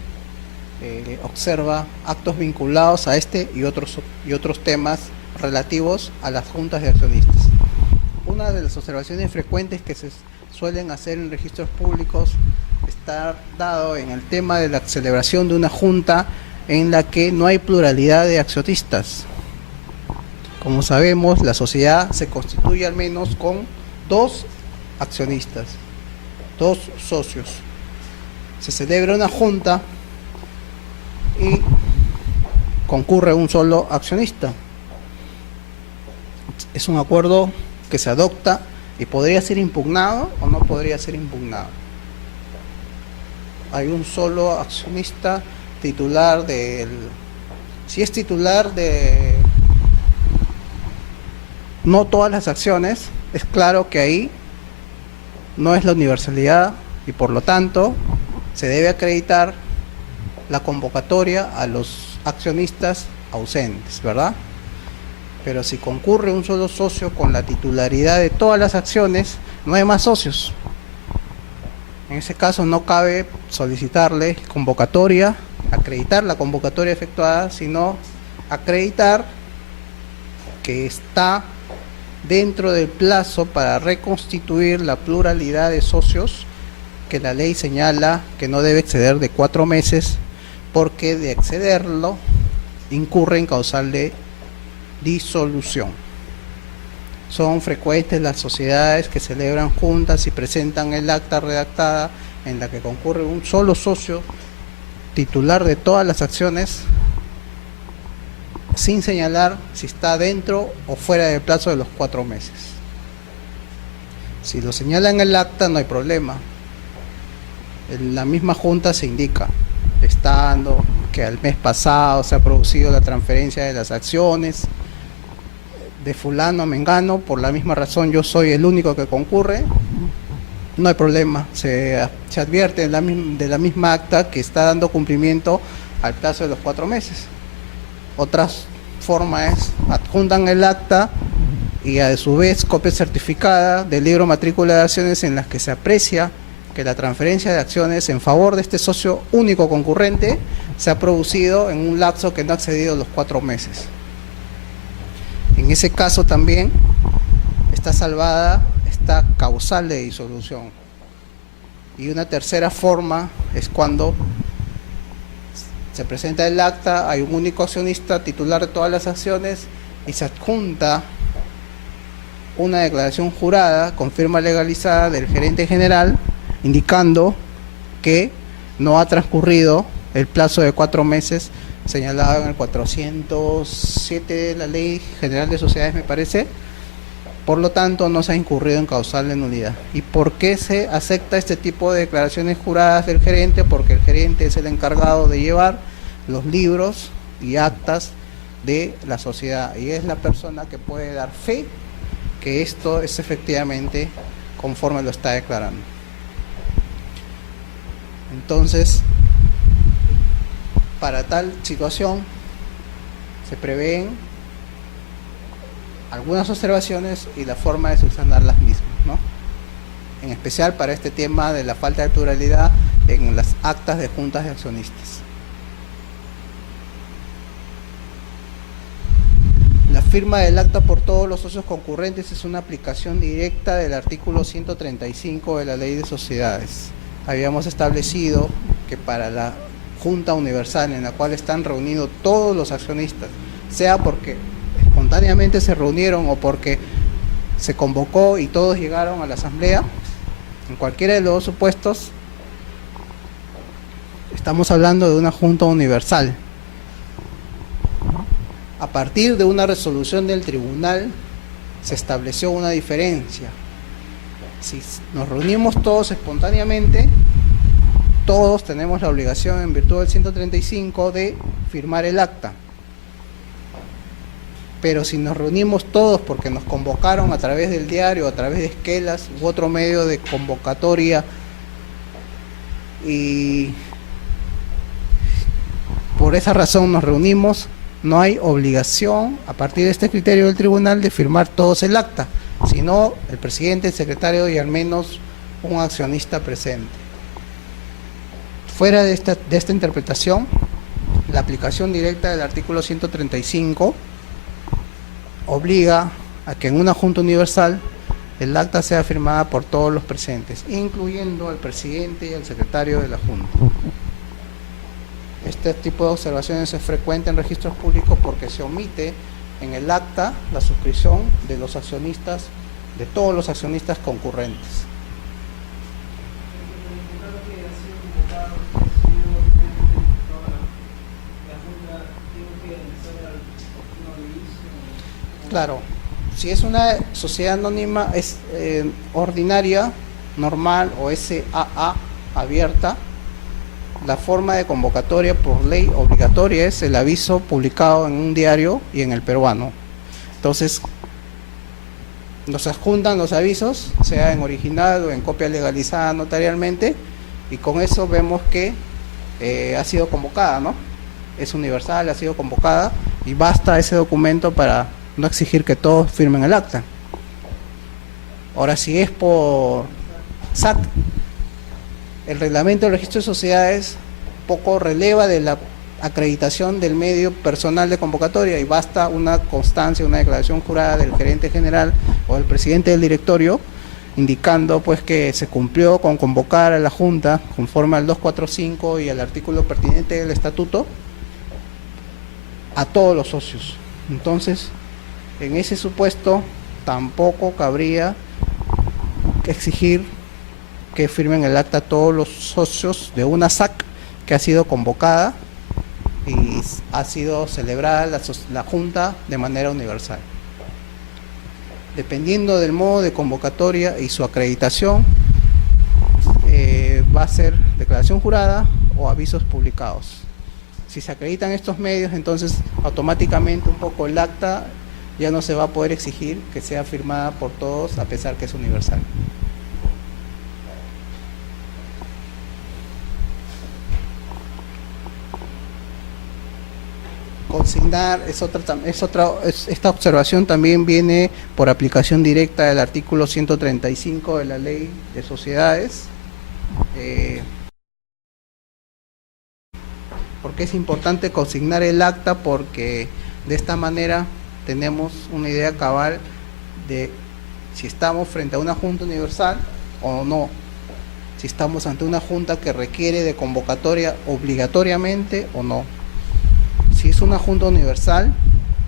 observa actos vinculados a este y otros temas relativos a las juntas de accionistas. Una de las observaciones frecuentes que se suelen hacer en registros públicos está dado en el tema de la celebración de una junta en la que no hay pluralidad de accionistas. Como sabemos, la sociedad se constituye al menos con 2 accionistas, 2 socios. Se celebra una junta y concurre un solo accionista. Es un acuerdo que se adopta y podría ser impugnado o no podría ser impugnado. Hay un solo accionista titular si es titular de no todas las acciones, es claro que ahí no es la universalidad y por lo tanto se debe acreditar la convocatoria a los accionistas ausentes, ¿verdad? Pero si concurre un solo socio con la titularidad de todas las acciones, no hay más socios. En ese caso no cabe solicitarle convocatoria, acreditar la convocatoria efectuada, sino acreditar que está dentro del plazo para reconstituir la pluralidad de socios que la ley señala que no debe exceder de 4 meses, porque de excederlo incurre en causal de disolución. Son frecuentes las sociedades que celebran juntas y presentan el acta redactada en la que concurre un solo socio titular de todas las acciones, sin señalar si está dentro o fuera del plazo de los 4 meses. Si lo señala en el acta no hay problema. En la misma junta se indica, estando que al mes pasado se ha producido la transferencia de las acciones de fulano a mengano, por la misma razón yo soy el único que concurre, no hay problema, se advierte de la misma acta que está dando cumplimiento al plazo de los 4 meses. Otra forma es adjuntan el acta y a su vez copia certificada del libro matrícula de acciones en las que se aprecia que la transferencia de acciones en favor de este socio único concurrente se ha producido en un lapso que no ha excedido los 4 meses. En ese caso también está salvada esta causal de disolución. Y una tercera forma es cuando se presenta el acta, hay un único accionista titular de todas las acciones y se adjunta una declaración jurada con firma legalizada del gerente general indicando que no ha transcurrido el plazo de 4 meses señalado en el 407 de la Ley General de Sociedades, me parece. Por lo tanto, no se ha incurrido en causal de nulidad. ¿Y por qué se acepta este tipo de declaraciones juradas del gerente? Porque el gerente es el encargado de llevar los libros y actas de la sociedad y es la persona que puede dar fe que esto es efectivamente conforme lo está declarando. Entonces, para tal situación se prevén algunas observaciones y la forma de subsanar las mismas, ¿no? En especial para este tema de la falta de pluralidad en las actas de juntas de accionistas. La firma del acta por todos los socios concurrentes es una aplicación directa del artículo 135 de la Ley de Sociedades. Habíamos establecido que para la Junta Universal en la cual están reunidos todos los accionistas, sea porque espontáneamente se reunieron o porque se convocó y todos llegaron a la asamblea, en cualquiera de los dos supuestos, estamos hablando de una Junta Universal. A partir de una resolución del tribunal se estableció una diferencia. Si nos reunimos todos espontáneamente, todos tenemos la obligación en virtud del 135 de firmar el acta. Pero si nos reunimos todos porque nos convocaron a través del diario, a través de esquelas u otro medio de convocatoria y por esa razón nos reunimos, no hay obligación, a partir de este criterio del tribunal, de firmar todos el acta, sino el presidente, el secretario y al menos un accionista presente. Fuera de esta interpretación, la aplicación directa del artículo 135 obliga a que en una Junta Universal el acta sea firmada por todos los presentes, incluyendo al presidente y al secretario de la Junta. Este tipo de observaciones es frecuente en registros públicos porque se omite en el acta la suscripción de los accionistas, de todos los accionistas concurrentes. Claro, si es una sociedad anónima es ordinaria, normal o SAA abierta, la forma de convocatoria por ley obligatoria es el aviso publicado en un diario y en el peruano. Entonces, nos adjuntan los avisos, sea en original o en copia legalizada notarialmente, y con eso vemos que ha sido convocada, ¿no? Es universal, ha sido convocada, y basta ese documento para no exigir que todos firmen el acta. Ahora, si es por SAT, el reglamento del registro de sociedades poco releva de la acreditación del medio personal de convocatoria y basta una constancia, una declaración jurada del gerente general o del presidente del directorio indicando pues que se cumplió con convocar a la Junta conforme al 245 y al artículo pertinente del estatuto a todos los socios. Entonces, en ese supuesto tampoco cabría exigir que firmen el acta todos los socios de una SAC que ha sido convocada y ha sido celebrada la Junta de manera universal. Dependiendo del modo de convocatoria y su acreditación, va a ser declaración jurada o avisos publicados. Si se acreditan estos medios, entonces automáticamente un poco el acta ya no se va a poder exigir que sea firmada por todos a pesar que es universal. Consignar esta observación también viene por aplicación directa del artículo 135 de la Ley de Sociedades. ¿Por qué es importante consignar el acta? Porque de esta manera tenemos una idea cabal de si estamos frente a una junta universal o no, si estamos ante una junta que requiere de convocatoria obligatoriamente o no. Si es una junta universal,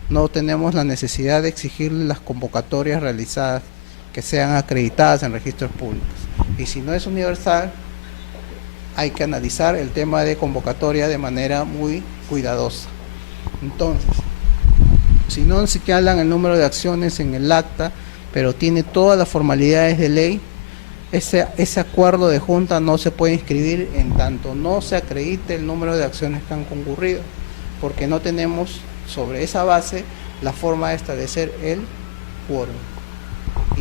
no tenemos la necesidad de exigirle las convocatorias realizadas que sean acreditadas en registros públicos. Y si no es universal, hay que analizar el tema de convocatoria de manera muy cuidadosa. Entonces, si no se señalan el número de acciones en el acta, pero tiene todas las formalidades de ley, ese acuerdo de junta no se puede inscribir en tanto no se acredite el número de acciones que han concurrido, porque no tenemos sobre esa base la forma de establecer el quórum.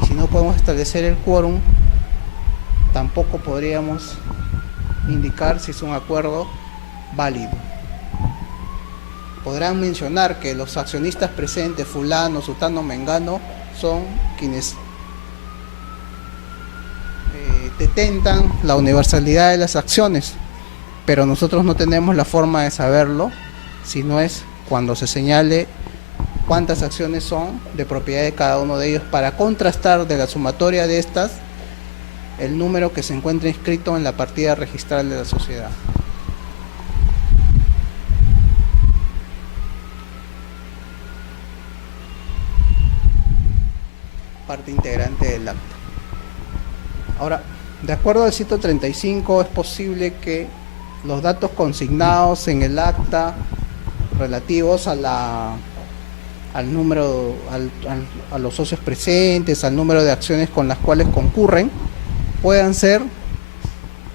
Y si no podemos establecer el quórum, tampoco podríamos indicar si es un acuerdo válido. podrán mencionar que los accionistas presentes, fulano, sutano, mengano, son quienes detentan la universalidad de las acciones, pero nosotros no tenemos la forma de saberlo, si no es cuando se señale cuántas acciones son de propiedad de cada uno de ellos, para contrastar de la sumatoria de estas el número que se encuentra inscrito en la partida registral de la sociedad. Parte integrante del acta. Ahora, de acuerdo al 135, es posible que los datos consignados en el acta relativos a al número, a los socios presentes, al número de acciones con las cuales concurren, puedan ser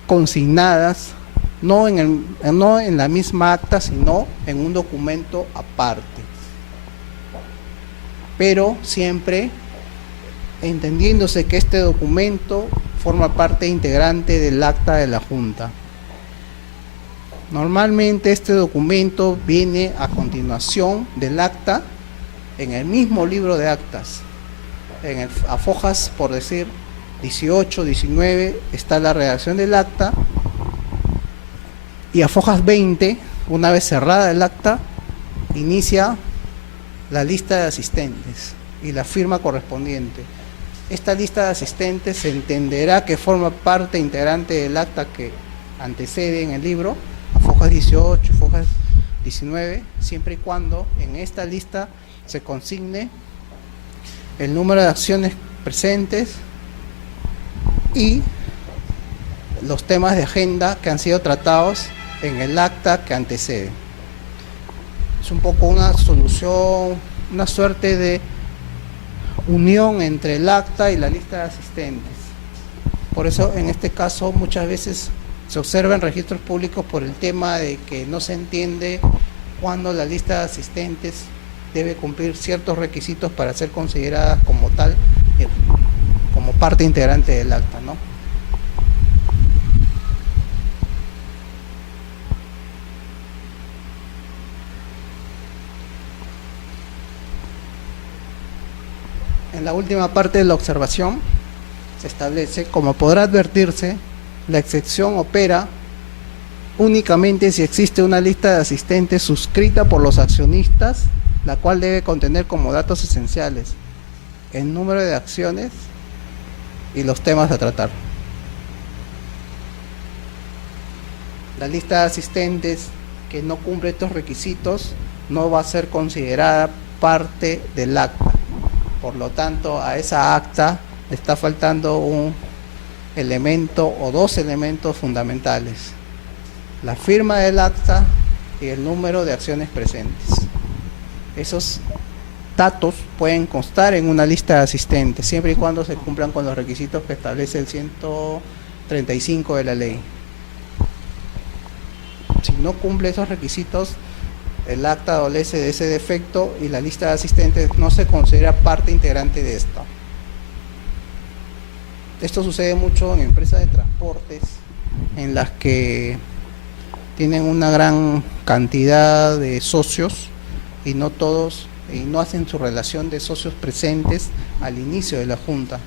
consignadas no en la misma acta, sino en un documento aparte, pero siempre entendiéndose que este documento forma parte integrante del acta de la Junta. Normalmente este documento viene a continuación del acta en el mismo libro de actas. A fojas, por decir, 18, 19 está la redacción del acta, y a fojas 20, una vez cerrada el acta, inicia la lista de asistentes y la firma correspondiente. Esta lista de asistentes se entenderá que forma parte integrante del acta que antecede en el libro, a fojas 18, fojas 19, siempre y cuando en esta lista se consigne el número de acciones presentes y los temas de agenda que han sido tratados en el acta que antecede. Es un poco una solución, una suerte de unión entre el acta y la lista de asistentes. Por eso en este caso muchas veces se observa en registros públicos por el tema de que no se entiende cuándo la lista de asistentes debe cumplir ciertos requisitos para ser considerada como tal, como parte integrante del acta, ¿no? En la última parte de la observación se establece: como podrá advertirse, la excepción opera únicamente si existe una lista de asistentes suscrita por los accionistas, la cual debe contener como datos esenciales el número de acciones y los temas a tratar. La lista de asistentes que no cumple estos requisitos no va a ser considerada parte del acta. Por lo tanto, a esa acta le está faltando un elemento o dos elementos fundamentales: la firma del acta y el número de acciones presentes. Esos datos pueden constar en una lista de asistentes, siempre y cuando se cumplan con los requisitos que establece el 135 de la ley. Si no cumple esos requisitos, el acta adolece de ese defecto y la lista de asistentes no se considera parte integrante de esto. Esto sucede mucho en empresas de transportes, en las que tienen una gran cantidad de socios y no todos, y no hacen su relación de socios presentes al inicio de la junta.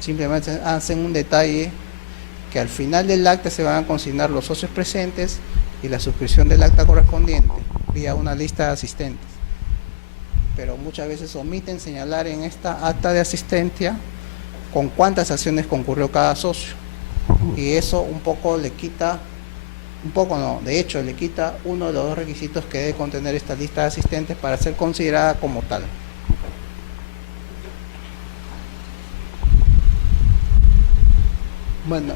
Simplemente hacen un detalle que al final del acta se van a consignar los socios presentes y la suscripción del acta correspondiente vía una lista de asistentes, pero muchas veces omiten señalar en esta acta de asistencia con cuántas acciones concurrió cada socio, y eso un poco le quita, de hecho le quita uno de los dos requisitos que debe contener esta lista de asistentes para ser considerada como tal. Bueno,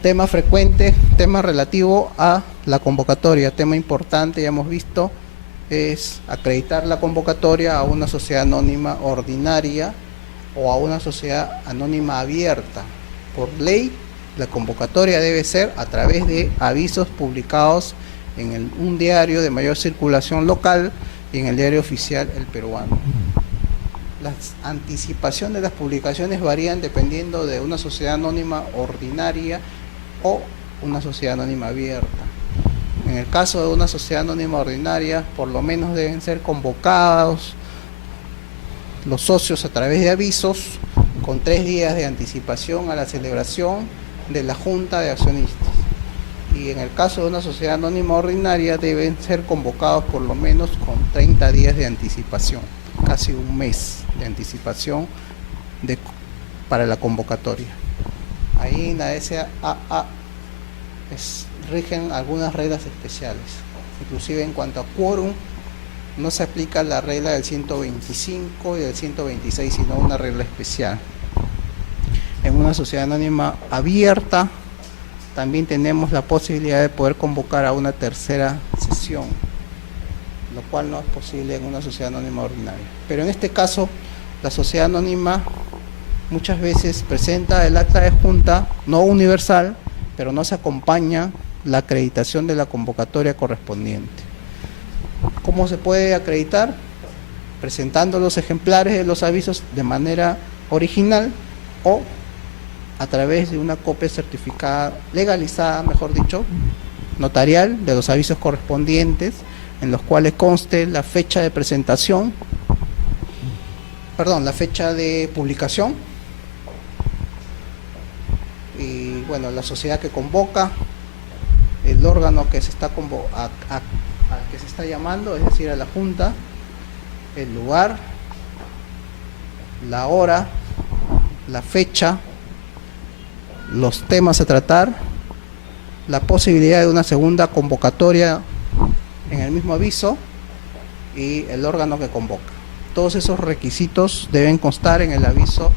tema frecuente, tema relativo a la convocatoria, tema importante, ya hemos visto, es acreditar la convocatoria a una sociedad anónima ordinaria o a una sociedad anónima abierta. Por ley, la convocatoria debe ser a través de avisos publicados en un diario de mayor circulación local y en el diario oficial El Peruano. La anticipación de las publicaciones varían dependiendo de una sociedad anónima ordinaria o una sociedad anónima abierta. En En el caso de una sociedad anónima ordinaria, por lo menos deben ser convocados los socios a través de avisos con 3 días de anticipación a la celebración de la Junta de Accionistas. Y en el caso de una sociedad anónima ordinaria deben ser convocados por lo menos con 30 días de anticipación, casi un mes de anticipación para la convocatoria. Ahí en la SAA rigen algunas reglas especiales, inclusive en cuanto a quórum no se aplica la regla del 125 y del 126, sino una regla especial. En una sociedad anónima abierta también tenemos la posibilidad de poder convocar a una tercera sesión, lo cual no es posible en una sociedad anónima ordinaria. Pero en este caso, la sociedad anónima muchas veces presenta el acta de junta, no universal, pero no se acompaña la acreditación de la convocatoria correspondiente. ¿Cómo se puede acreditar? Presentando los ejemplares de los avisos de manera original o a través de una copia certificada, legalizada, mejor dicho, notarial, de los avisos correspondientes, en los cuales conste la fecha de presentación, la fecha de publicación, y bueno, la sociedad que convoca, el órgano que se está al que se está llamando, es decir, a la Junta, el lugar, la hora, la fecha, los temas a tratar, la posibilidad de una segunda convocatoria en el mismo aviso y el órgano que convoca. Todos esos requisitos deben constar en el aviso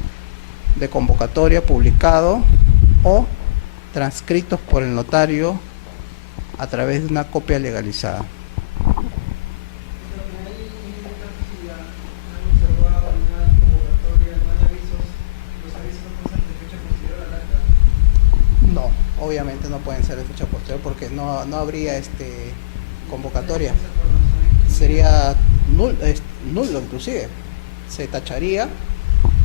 de convocatoria publicado o transcritos por el notario a través de una copia legalizada. No, obviamente no pueden ser de fecha posterior porque no habría convocatoria. Sería nulo inclusive. Se tacharía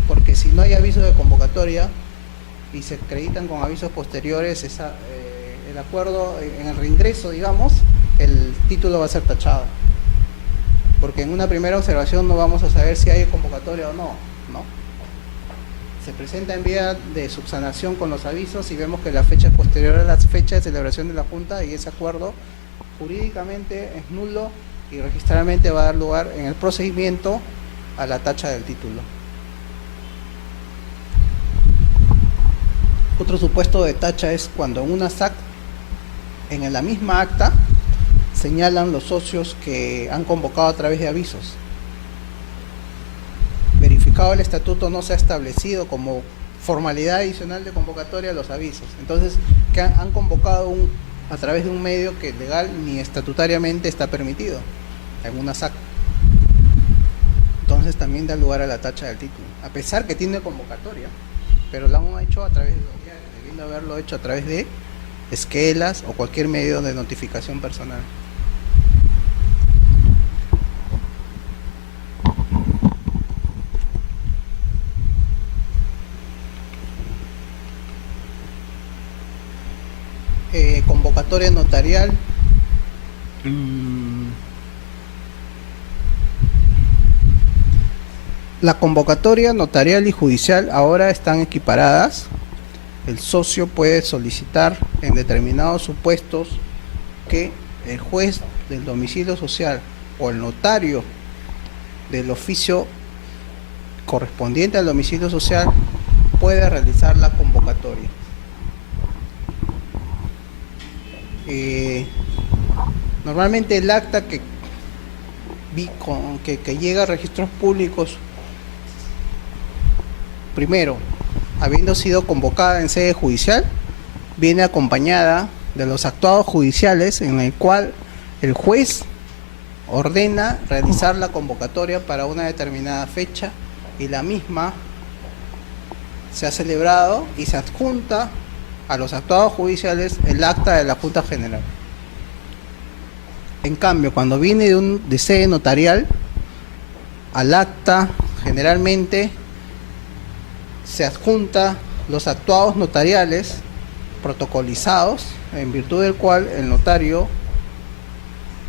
porque si no hay aviso de convocatoria y se acreditan con avisos posteriores, el acuerdo en el reingreso, digamos, el título va a ser tachado. Porque en una primera observación no vamos a saber si hay convocatoria o no, ¿no? Se presenta en vía de subsanación con los avisos y vemos que la fecha es posterior a la fecha de celebración de la Junta y ese acuerdo jurídicamente es nulo y registralmente va a dar lugar en el procedimiento a la tacha del título. Otro supuesto de tacha es cuando en una SAC, en la misma acta, señalan los socios que han convocado a través de avisos. Verificado el estatuto, no se ha establecido como formalidad adicional de convocatoria los avisos. Entonces, que han convocado a través de un medio que legal ni estatutariamente está permitido, en una SAC. Entonces también da lugar a la tacha del título, a pesar que tiene convocatoria, pero la han hecho a través de los diarios, debiendo haberlo hecho a través de esquelas o cualquier medio de notificación personal. Convocatoria notarial. La convocatoria notarial y judicial ahora están equiparadas. El socio puede solicitar en determinados supuestos que el juez del domicilio social o el notario del oficio correspondiente al domicilio social puede realizar la convocatoria. Normalmente el acta que llega a registros públicos, primero, habiendo sido convocada en sede judicial, viene acompañada de los actuados judiciales en el cual el juez ordena realizar la convocatoria para una determinada fecha y la misma se ha celebrado y se adjunta a los actuados judiciales el acta de la Junta General. En cambio, cuando viene de sede notarial, al acta generalmente se adjunta los actuados notariales protocolizados, en virtud del cual el notario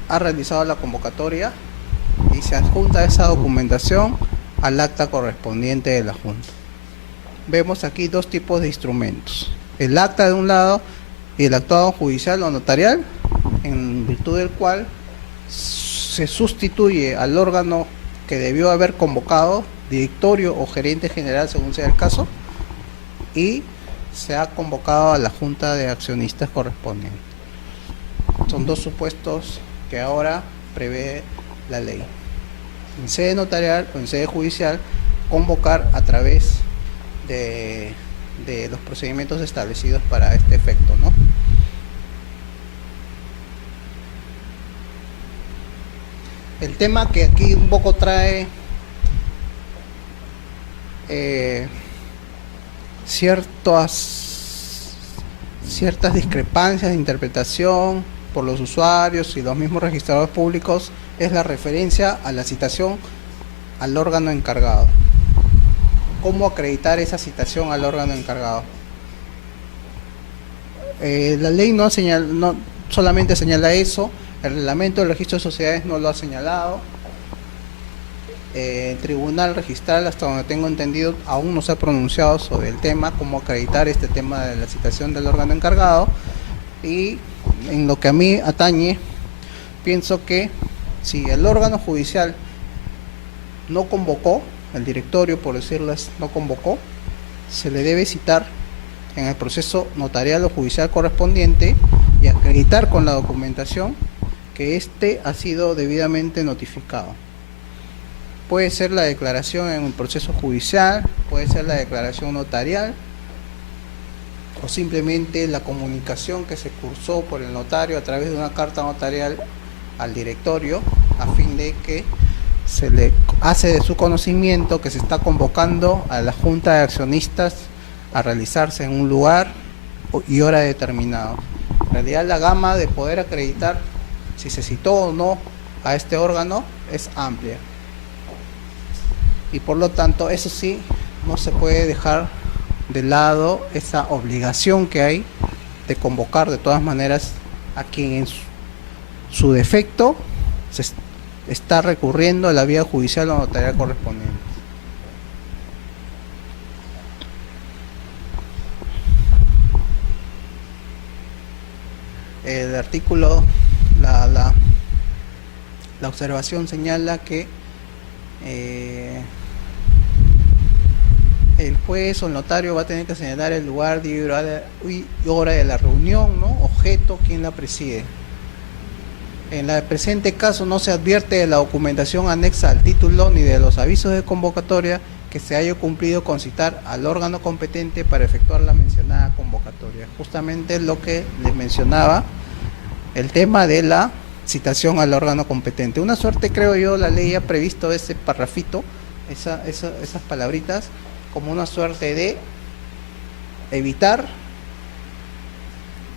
ha realizado la convocatoria y se adjunta esa documentación al acta correspondiente de la Junta. Vemos aquí dos tipos de instrumentos: el acta de un lado y el actuado judicial o notarial, en virtud del cual se sustituye al órgano que debió haber convocado, directorio o gerente general según sea el caso, y se ha convocado a la Junta de Accionistas correspondiente. Son dos supuestos que ahora prevé la ley. En sede notarial o en sede judicial, convocar a través de los procedimientos establecidos para este efecto, ¿no? El tema que aquí un poco trae ciertas discrepancias de interpretación por los usuarios y los mismos registradores públicos es la referencia a la citación al órgano encargado. ¿Cómo acreditar esa citación al órgano encargado? La ley no solamente señala eso, el reglamento del registro de sociedades no lo ha señalado. El tribunal registral, hasta donde tengo entendido, aún no se ha pronunciado sobre el tema, cómo acreditar este tema de la citación del órgano encargado. Y en lo que a mí atañe, pienso que si el órgano judicial no convocó, el directorio, por decirlo, no convocó, se le debe citar en el proceso notarial o judicial correspondiente y acreditar con la documentación que éste ha sido debidamente notificado. Puede ser la declaración en un proceso judicial, puede ser la declaración notarial, o simplemente la comunicación que se cursó por el notario a través de una carta notarial al directorio, a fin de que se le hace de su conocimiento que se está convocando a la Junta de Accionistas a realizarse en un lugar y hora determinado. En realidad, la gama de poder acreditar si se citó o no a este órgano es amplia, y por lo tanto eso sí, no se puede dejar de lado esa obligación que hay de convocar de todas maneras a quien en su defecto se está recurriendo a la vía judicial o notarial correspondiente. El artículo, la observación señala que el juez o el notario va a tener que señalar el lugar y hora de la reunión, ¿no? Objeto, quien la preside. En el presente caso no se advierte de la documentación anexa al título ni de los avisos de convocatoria que se haya cumplido con citar al órgano competente para efectuar la mencionada convocatoria. Justamente lo que les mencionaba, el tema de la citación al órgano competente. Una suerte, creo yo, la ley ha previsto ese parrafito, esas palabritas, como una suerte de evitar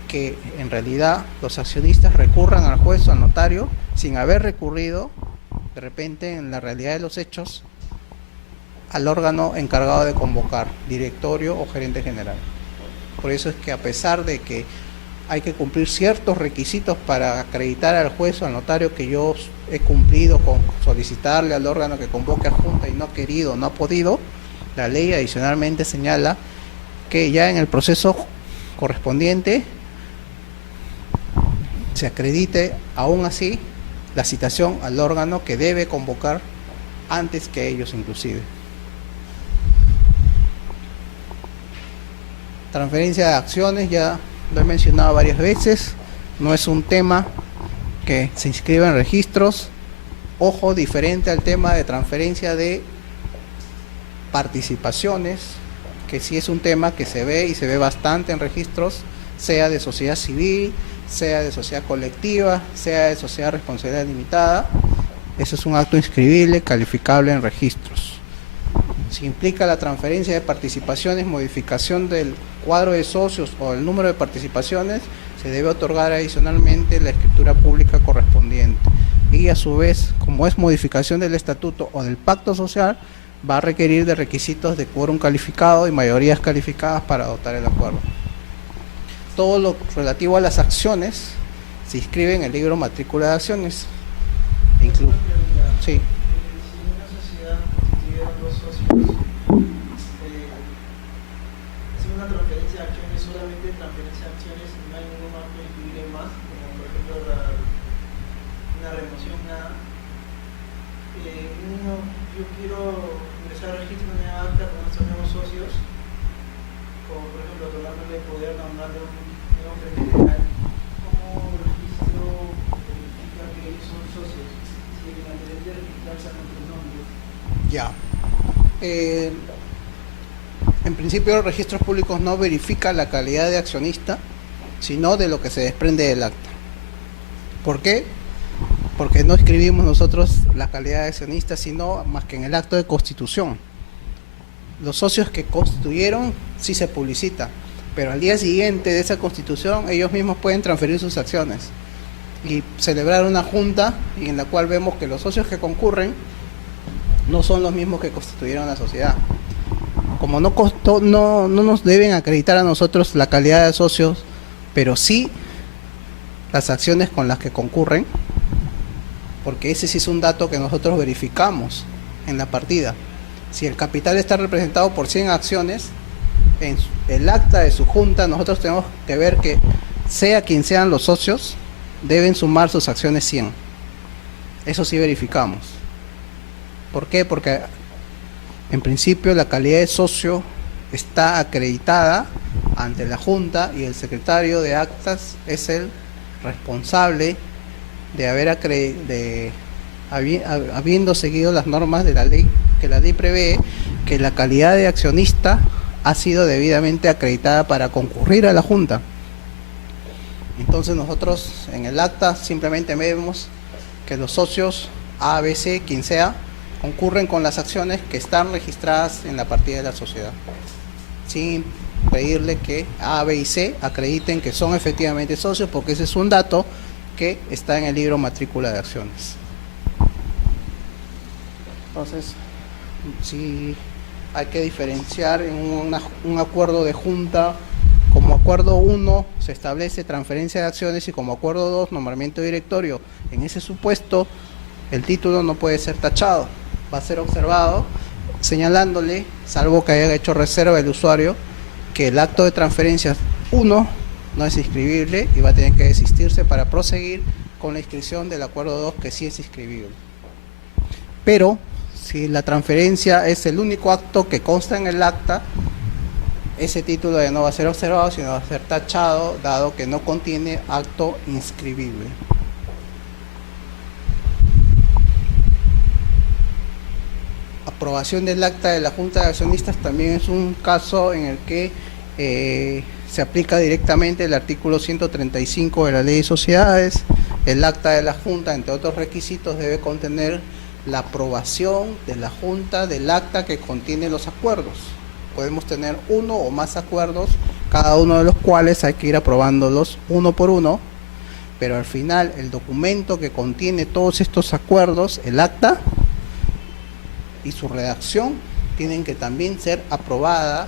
que en realidad los accionistas recurran al juez o al notario sin haber recurrido, de repente, en la realidad de los hechos, al órgano encargado de convocar, directorio o gerente general. Por eso es que, a pesar de que hay que cumplir ciertos requisitos para acreditar al juez o al notario que yo he cumplido con solicitarle al órgano que convoque a junta y no ha querido, no ha podido, la ley adicionalmente señala que ya en el proceso correspondiente se acredite aún así la citación al órgano que debe convocar antes que ellos inclusive. Transferencia de acciones, ya lo he mencionado varias veces, no es un tema que se inscriba en registros. Ojo, diferente al tema de transferencia de participaciones, que sí es un tema que se ve y se ve bastante en registros, sea de sociedad civil, sea de sociedad colectiva, sea de sociedad responsabilidad limitada. Eso es un acto inscribible, calificable en registros. Si implica la transferencia de participaciones, modificación del cuadro de socios o el número de participaciones, se debe otorgar adicionalmente la escritura pública correspondiente. Y a su vez, como es modificación del estatuto o del pacto social, va a requerir de requisitos de quórum calificado y mayorías calificadas para adoptar el acuerdo. Todo lo relativo a las acciones se inscribe en el libro matrícula de acciones. Sí. Si en una sociedad constituyeron dos socios, es una transferencia de acciones, solamente transferencia de acciones, y no hay ningún acto de inscribir más, como por ejemplo una remoción, nada. Yo quiero ingresar al registro de una acta con nuestros nuevos socios, como por ejemplo otorgándole poder nombrarle un nuevo gerente general. ¿Cómo el registro verifica que ellos son socios? Si el antecedente de registrarse a nuestros nombres. Ya. En principio, los registros públicos no verifican la calidad de accionista, sino de lo que se desprende del acta. ¿Por qué? Porque no escribimos nosotros la calidad de accionista, sino más que en el acto de constitución. Los socios que constituyeron sí se publicita, pero al día siguiente de esa constitución ellos mismos pueden transferir sus acciones y celebrar una junta en la cual vemos que los socios que concurren no son los mismos que constituyeron la sociedad. Como no nos deben acreditar a nosotros la calidad de socios, pero sí las acciones con las que concurren, porque ese sí es un dato que nosotros verificamos en la partida. Si el capital está representado por 100 acciones, en el acta de su junta nosotros tenemos que ver que, sea quien sean los socios, deben sumar sus acciones 100. Eso sí verificamos. ¿Por qué? Porque en principio la calidad de socio está acreditada ante la junta y el secretario de actas es el responsable de habiendo seguido las normas de la ley, que la ley prevé que la calidad de accionista ha sido debidamente acreditada para concurrir a la junta. Entonces nosotros en el acta simplemente vemos que los socios A, B, C, quien sea, concurren con las acciones que están registradas en la partida de la sociedad, sin pedirle que A, B y C acrediten que son efectivamente socios, porque ese es un dato que está en el libro matrícula de acciones. Entonces, sí hay que diferenciar en un acuerdo de junta. Como acuerdo 1 se establece transferencia de acciones y como acuerdo 2 nombramiento de directorio. En ese supuesto el título no puede ser tachado, va a ser observado señalándole, salvo que haya hecho reserva el usuario, que el acto de transferencia 1 no es inscribible y va a tener que desistirse para proseguir con la inscripción del acuerdo 2, que sí es inscribible. Pero si la transferencia es el único acto que consta en el acta, ese título ya no va a ser observado, sino va a ser tachado, dado que no contiene acto inscribible. Aprobación del acta de la Junta de Accionistas también es un caso en el que se aplica directamente el artículo 135 de la Ley de Sociedades. El acta de la Junta, entre otros requisitos, debe contener la aprobación de la Junta del acta que contiene los acuerdos. Podemos tener uno o más acuerdos, cada uno de los cuales hay que ir aprobándolos uno por uno, pero al final el documento que contiene todos estos acuerdos, el acta y su redacción, tienen que también ser aprobada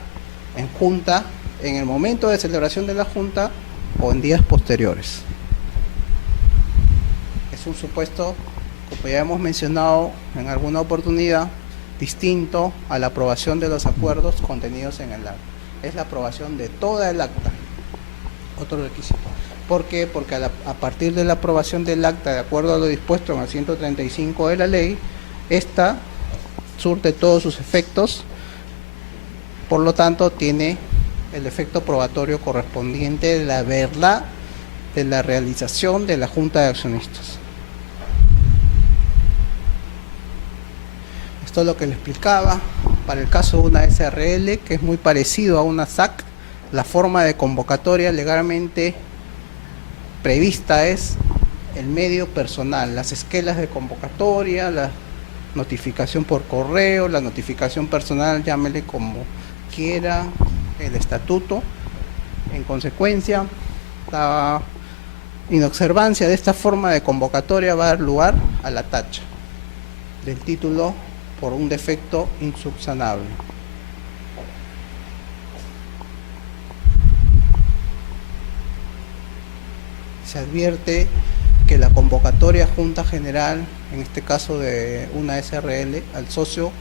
en junta en el momento de celebración de la junta o en días posteriores. Es un supuesto, como ya hemos mencionado en alguna oportunidad, distinto a la aprobación de los acuerdos contenidos en el acta. Es la aprobación de toda el acta. Otro requisito. ¿Por qué? Porque a partir de la aprobación del acta, de acuerdo a lo dispuesto en el 135 de la ley, esta surte todos sus efectos, por lo tanto tiene el efecto probatorio correspondiente de la verdad de la realización de la Junta de Accionistas. Esto es lo que le explicaba. Para el caso de una SRL, que es muy parecido a una SAC, la forma de convocatoria legalmente prevista es el medio personal, las esquelas de convocatoria, la notificación por correo, la notificación personal, llámele como quiera, el estatuto. En consecuencia, la inobservancia de esta forma de convocatoria va a dar lugar a la tacha del título por un defecto insubsanable. Se advierte que la convocatoria Junta General, en este caso de una SRL, al socio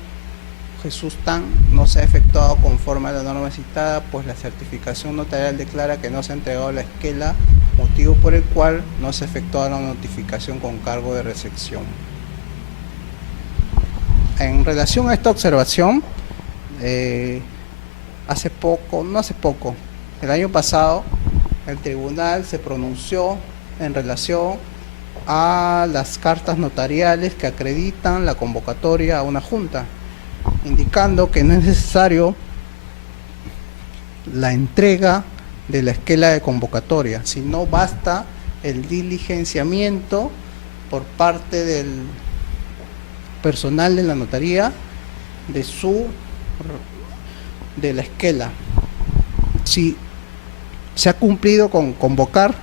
Jesús Tan no se ha efectuado conforme a la norma citada, pues la certificación notarial declara que no se ha entregado la esquela, motivo por el cual no se ha efectuado la notificación con cargo de recepción. En relación a esta observación, el año pasado, el tribunal se pronunció en relación a las cartas notariales que acreditan la convocatoria a una junta, indicando que no es necesario la entrega de la esquela de convocatoria, sino basta el diligenciamiento por parte del personal de la notaría de la esquela. Si se ha cumplido con convocar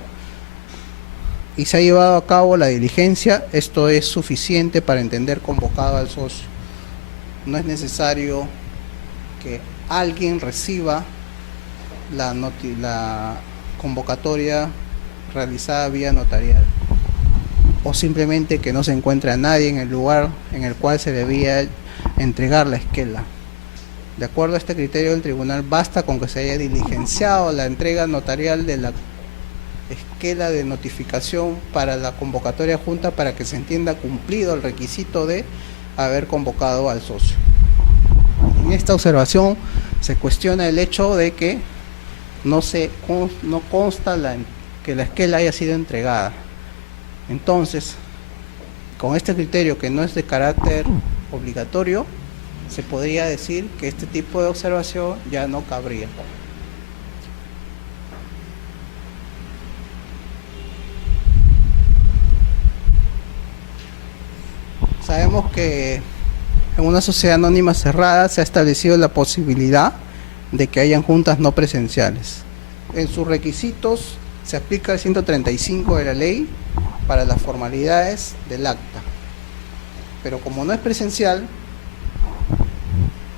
y se ha llevado a cabo la diligencia, esto es suficiente para entender convocado al socio. No es necesario que alguien reciba la convocatoria realizada vía notarial, o simplemente que no se encuentre a nadie en el lugar en el cual se debía entregar la esquela. De acuerdo a este criterio del tribunal, basta con que se haya diligenciado la entrega notarial de la esquela de notificación para la convocatoria junta para que se entienda cumplido el requisito de haber convocado al socio. En esta observación se cuestiona el hecho de que no consta que la esquela haya sido entregada. Entonces, con este criterio que no es de carácter obligatorio, se podría decir que este tipo de observación ya no cabría. Sabemos que en una sociedad anónima cerrada se ha establecido la posibilidad de que hayan juntas no presenciales. En sus requisitos se aplica el 135 de la ley para las formalidades del acta. Pero como no es presencial,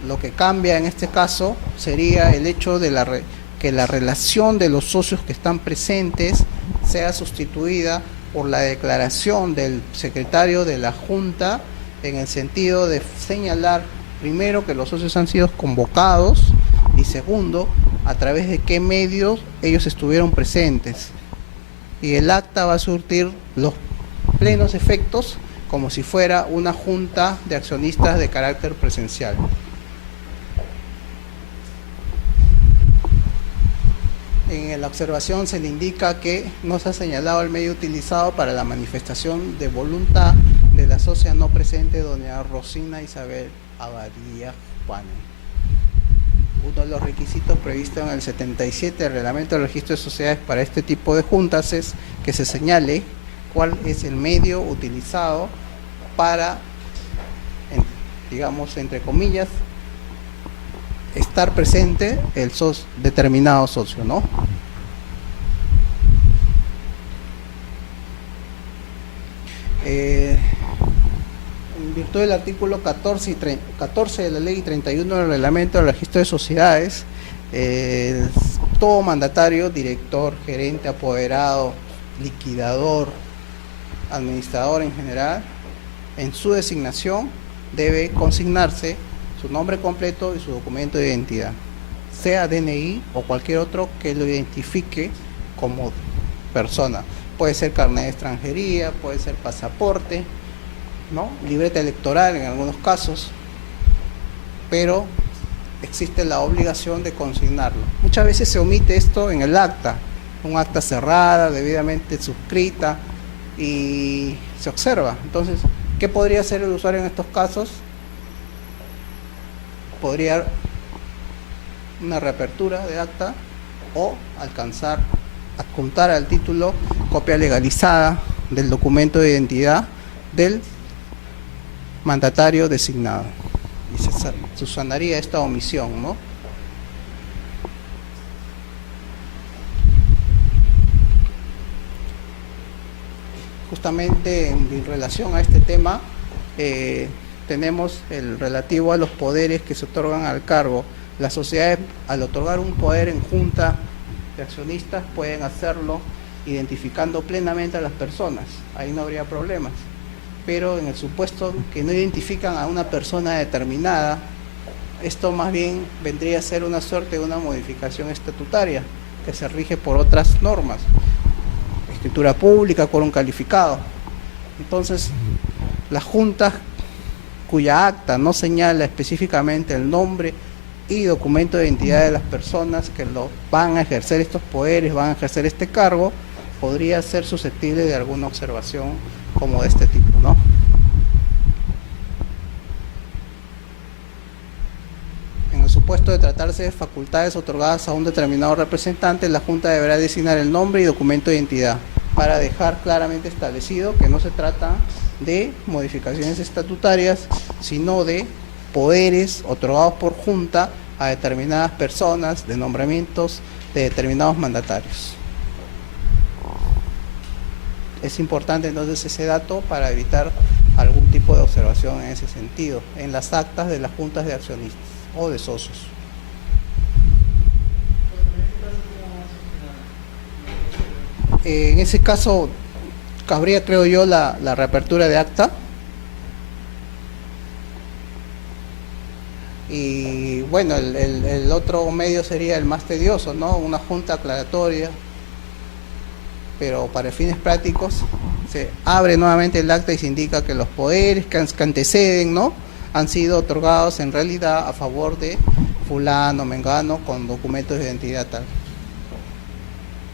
lo que cambia en este caso sería el hecho de que la relación de los socios que están presentes sea sustituida por la declaración del secretario de la Junta, en el sentido de señalar primero que los socios han sido convocados y segundo, a través de qué medios ellos estuvieron presentes. Y el acta va a surtir los plenos efectos como si fuera una junta de accionistas de carácter presencial. En la observación se le indica que no se ha señalado el medio utilizado para la manifestación de voluntad de la socia no presente, doña Rosina Isabel Abadía Juan. Uno de los requisitos previstos en el 77 del Reglamento del Registro de Sociedades para este tipo de juntas es que se señale cuál es el medio utilizado para, digamos, entre comillas, estar presente el determinado socio, ¿no? En virtud del artículo 14 de la ley 31 del Reglamento del Registro de Sociedades, todo mandatario, director, gerente, apoderado, liquidador, administrador en general, en su designación debe consignarse su nombre completo y su documento de identidad, sea DNI o cualquier otro que lo identifique como persona. Puede ser carnet de extranjería, puede ser pasaporte, ¿no? Libreta electoral en algunos casos, pero existe la obligación de consignarlo. Muchas veces se omite esto en el acta, un acta cerrada, debidamente suscrita, y se observa. Entonces, ¿qué podría hacer el usuario en estos casos? Podría una reapertura de acta o adjuntar al título copia legalizada del documento de identidad del mandatario designado, y se subsanaría esta omisión, ¿no? Justamente en relación a este tema tenemos el relativo a los poderes que se otorgan al cargo. Las sociedades, al otorgar un poder en junta de accionistas, pueden hacerlo identificando plenamente a las personas, ahí no habría problemas. Pero en el supuesto que no identifican a una persona determinada, esto más bien vendría a ser una suerte de una modificación estatutaria que se rige por otras normas, escritura pública, quórum calificado. Entonces, las juntas cuya acta no señala específicamente el nombre y documento de identidad de las personas que van a ejercer estos poderes, van a ejercer este cargo, podría ser susceptible de alguna observación como de este tipo, ¿no? En el supuesto de tratarse de facultades otorgadas a un determinado representante, la Junta deberá designar el nombre y documento de identidad para dejar claramente establecido que no se trata de modificaciones estatutarias, sino de poderes otorgados por Junta a determinadas personas, de nombramientos de determinados mandatarios. Es importante entonces ese dato para evitar algún tipo de observación en ese sentido, en las actas de las juntas de accionistas o de socios. En ese caso, cabría, creo yo, la reapertura de acta. Y bueno, el otro medio sería el más tedioso, ¿no? Una junta aclaratoria. Pero para fines prácticos se abre nuevamente el acta y se indica que los poderes que anteceden, ¿no?, han sido otorgados en realidad a favor de fulano, mengano, con documentos de identidad tal.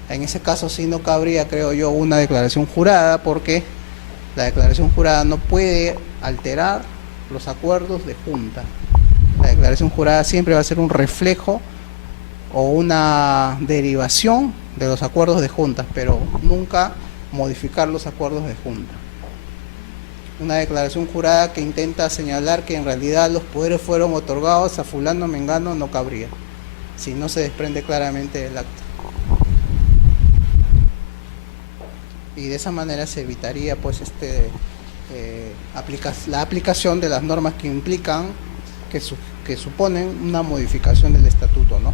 En ese caso sí no cabría, creo yo, una declaración jurada, porque la declaración jurada no puede alterar los acuerdos de junta. La declaración jurada siempre va a ser un reflejo o una derivación de los acuerdos de juntas, pero nunca modificar los acuerdos de junta. Una declaración jurada que intenta señalar que en realidad los poderes fueron otorgados a fulano mengano no cabría, si no se desprende claramente del acta. Y de esa manera se evitaría pues la aplicación de las normas que implican, que suponen una modificación del estatuto, ¿no?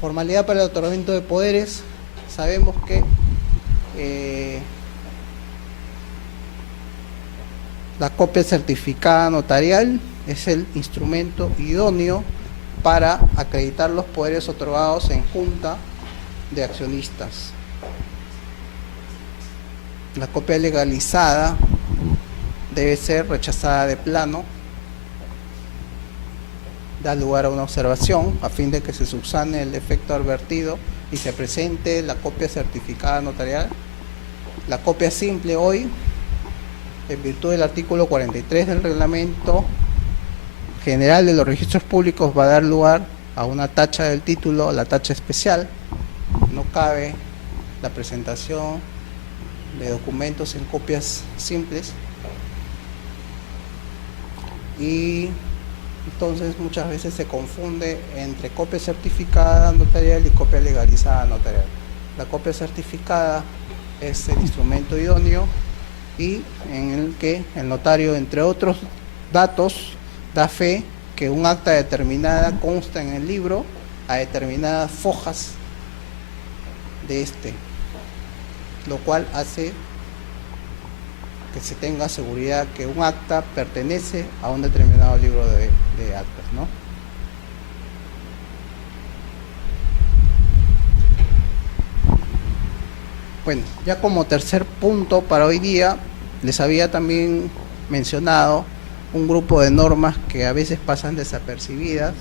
Formalidad para el otorgamiento de poderes. Sabemos que la copia certificada notarial es el instrumento idóneo para acreditar los poderes otorgados en junta de accionistas. La copia legalizada debe ser rechazada de plano. Da lugar a una observación a fin de que se subsane el defecto advertido y se presente la copia certificada notarial. La copia simple hoy, en virtud del artículo 43 del Reglamento General de los Registros Públicos, va a dar lugar a una tacha del título, la tacha especial. No cabe la presentación de documentos en copias simples, y entonces muchas veces se confunde entre copia certificada notarial y copia legalizada notarial. La copia certificada es el instrumento idóneo y en el que el notario, entre otros datos, da fe que un acta determinada consta en el libro a determinadas fojas de lo cual hace que se tenga seguridad que un acta pertenece a un determinado libro de actas, ¿no? Bueno, ya como tercer punto para hoy día, les había también mencionado un grupo de normas que a veces pasan desapercibidas,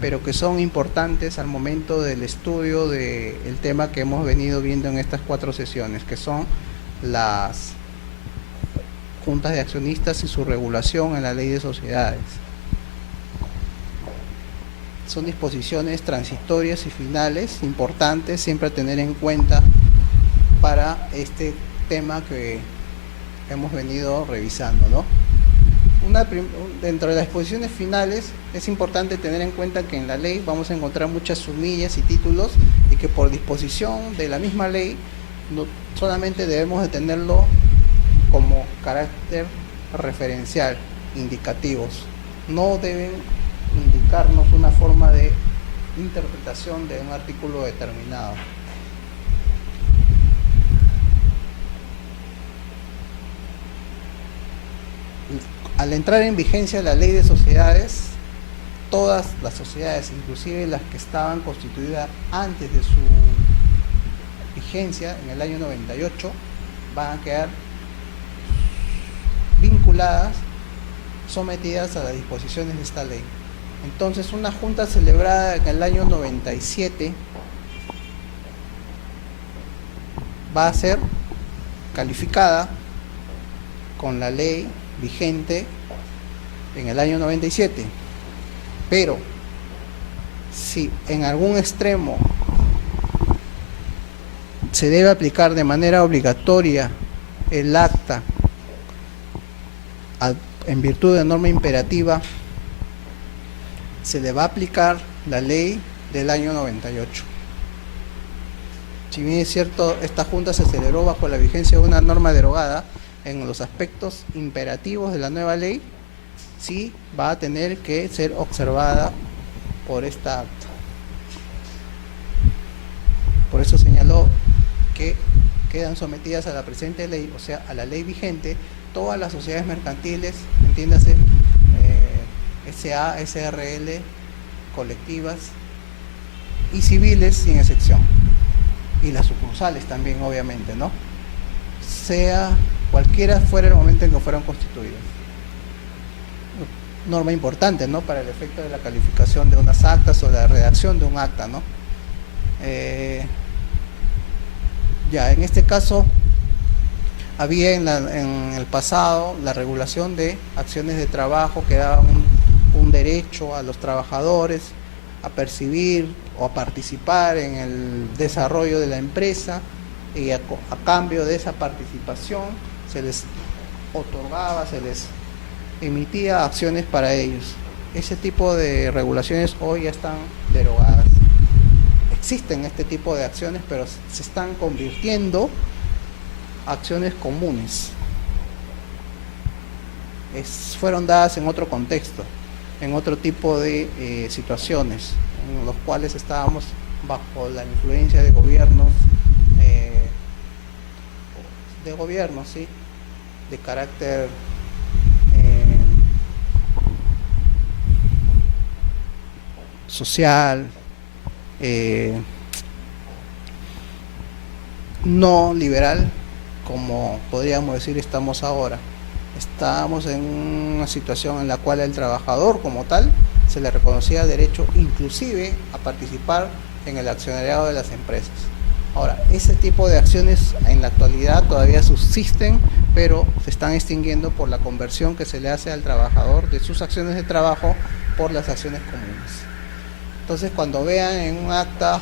pero que son importantes al momento del estudio del tema que hemos venido viendo en estas 4 sesiones, que son las juntas de accionistas y su regulación en la ley de sociedades. Son disposiciones transitorias y finales importantes siempre a tener en cuenta para este tema que hemos venido revisando, ¿no? Dentro de las disposiciones finales es importante tener en cuenta que en la ley vamos a encontrar muchas sumillas y títulos, y que por disposición de la misma ley no solamente debemos de tenerlo como carácter referencial, indicativos. No deben indicarnos una forma de interpretación de un artículo determinado. al entrar en vigencia la ley de sociedades, todas las sociedades, inclusive las que estaban constituidas antes de su vigencia, en el año 98, van a quedar vinculadas, sometidas a las disposiciones de esta ley. Entonces, una junta celebrada en el año 97 va a ser calificada con la ley vigente en el año 97. Pero si en algún extremo se debe aplicar de manera obligatoria el acta en virtud de norma imperativa, se le va a aplicar la ley del año 98. Si bien es cierto, esta junta se celebró bajo la vigencia de una norma derogada, en los aspectos imperativos de la nueva ley, sí va a tener que ser observada por esta acta. Por eso señaló que quedan sometidas a la presente ley, o sea, a la ley vigente, todas las sociedades mercantiles, entiéndase, SA, SRL, colectivas y civiles sin excepción. Y las sucursales también, obviamente, ¿no? Sea cualquiera fuera el momento en que fueron constituidas. Norma importante, ¿no? Para el efecto de la calificación de unas actas o la redacción de un acta, ¿no? Ya, en este caso, había en el pasado la regulación de acciones de trabajo que daban un derecho a los trabajadores a percibir o a participar en el desarrollo de la empresa, y a cambio de esa participación se les otorgaba, se les emitía acciones para ellos. Ese tipo de regulaciones hoy ya están derogadas. Existen este tipo de acciones, pero se están convirtiendo acciones comunes. Fueron dadas en otro contexto, en otro tipo de situaciones, en los cuales estábamos bajo la influencia de gobiernos, ¿sí?, de carácter social, no liberal, como podríamos decir estamos ahora. Estamos en una situación en la cual al trabajador como tal se le reconocía derecho inclusive a participar en el accionariado de las empresas. Ahora, ese tipo de acciones en la actualidad todavía subsisten, pero se están extinguiendo por la conversión que se le hace al trabajador de sus acciones de trabajo por las acciones comunes. Entonces, cuando vean en un acta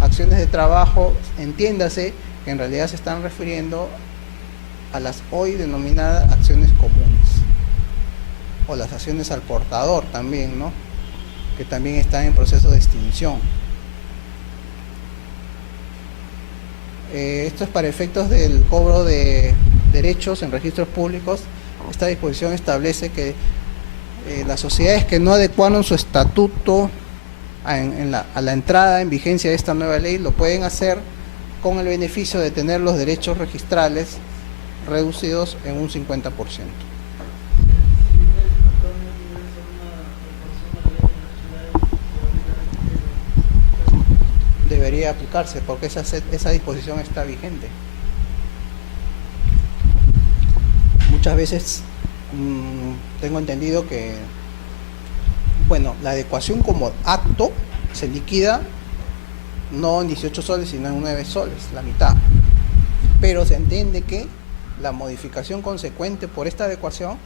acciones de trabajo, entiéndase que en realidad se están refiriendo a las hoy denominadas acciones comunes, o las acciones al portador también, ¿no?, que también están en proceso de extinción. Esto es para efectos del cobro de derechos en registros públicos. Esta disposición establece que las sociedades que no adecuaron su estatuto a la entrada en vigencia de esta nueva ley lo pueden hacer con el beneficio de tener los derechos registrales reducidos en un 50%. Debería aplicarse porque esa disposición está vigente. Muchas veces tengo entendido que, bueno, la adecuación como acto se liquida no en 18 soles sino en 9 soles, la mitad, pero se entiende que la modificación consecuente por esta adecuación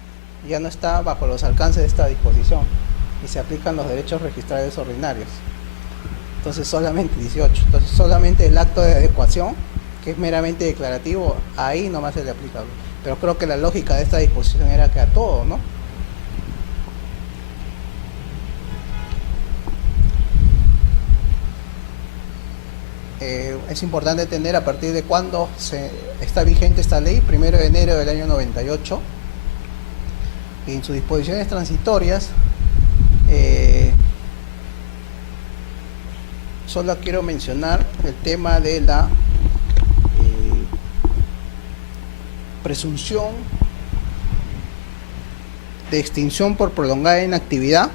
ya no está bajo los alcances de esta disposición y se aplican los derechos registrales ordinarios. Entonces solamente 18, entonces solamente el acto de adecuación, que es meramente declarativo, ahí nomás se le aplica. Pero creo que la lógica de esta disposición era que a todo, ¿no? Es importante entender a partir de cuándo está vigente esta ley, 1 de enero del año 98, y en sus disposiciones transitorias, solo quiero mencionar el tema de la presunción de extinción por prolongada inactividad,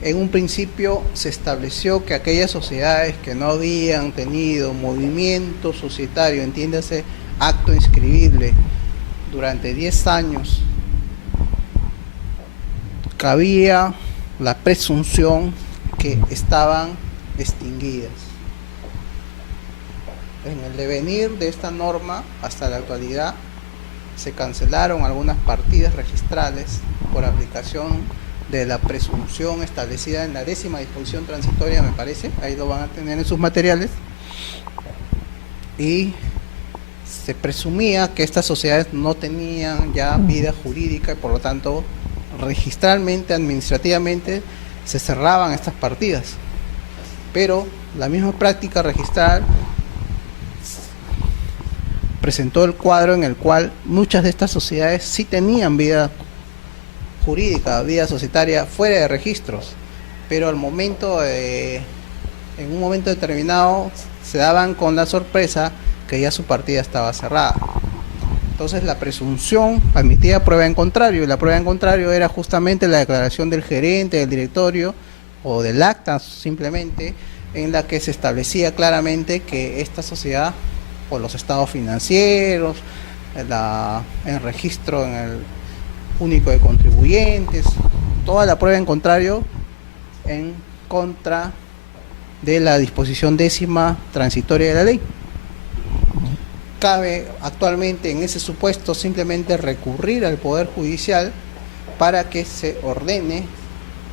en un principio se estableció que aquellas sociedades que no habían tenido movimiento societario, entiéndase, acto inscribible, durante 10 años, cabía la presunción que estaban extinguidas. En el devenir de esta norma, hasta la actualidad, se cancelaron algunas partidas registrales por aplicación de la presunción establecida en la 10ª disposición transitoria, me parece, ahí lo van a tener en sus materiales, y se presumía que estas sociedades no tenían ya vida jurídica y por lo tanto registralmente, administrativamente se cerraban estas partidas, pero la misma práctica registral presentó el cuadro en el cual muchas de estas sociedades sí tenían vida jurídica, vida societaria fuera de registros, pero al momento en un momento determinado se daban con la sorpresa que ya su partida estaba cerrada. Entonces la presunción admitía prueba en contrario, y la prueba en contrario era justamente la declaración del gerente, del directorio o del acta simplemente, en la que se establecía claramente que esta sociedad, o los estados financieros, el registro en el único de contribuyentes, toda la prueba en contrario en contra de la disposición 10ª transitoria de la ley. Cabe actualmente en ese supuesto simplemente recurrir al Poder Judicial para que se ordene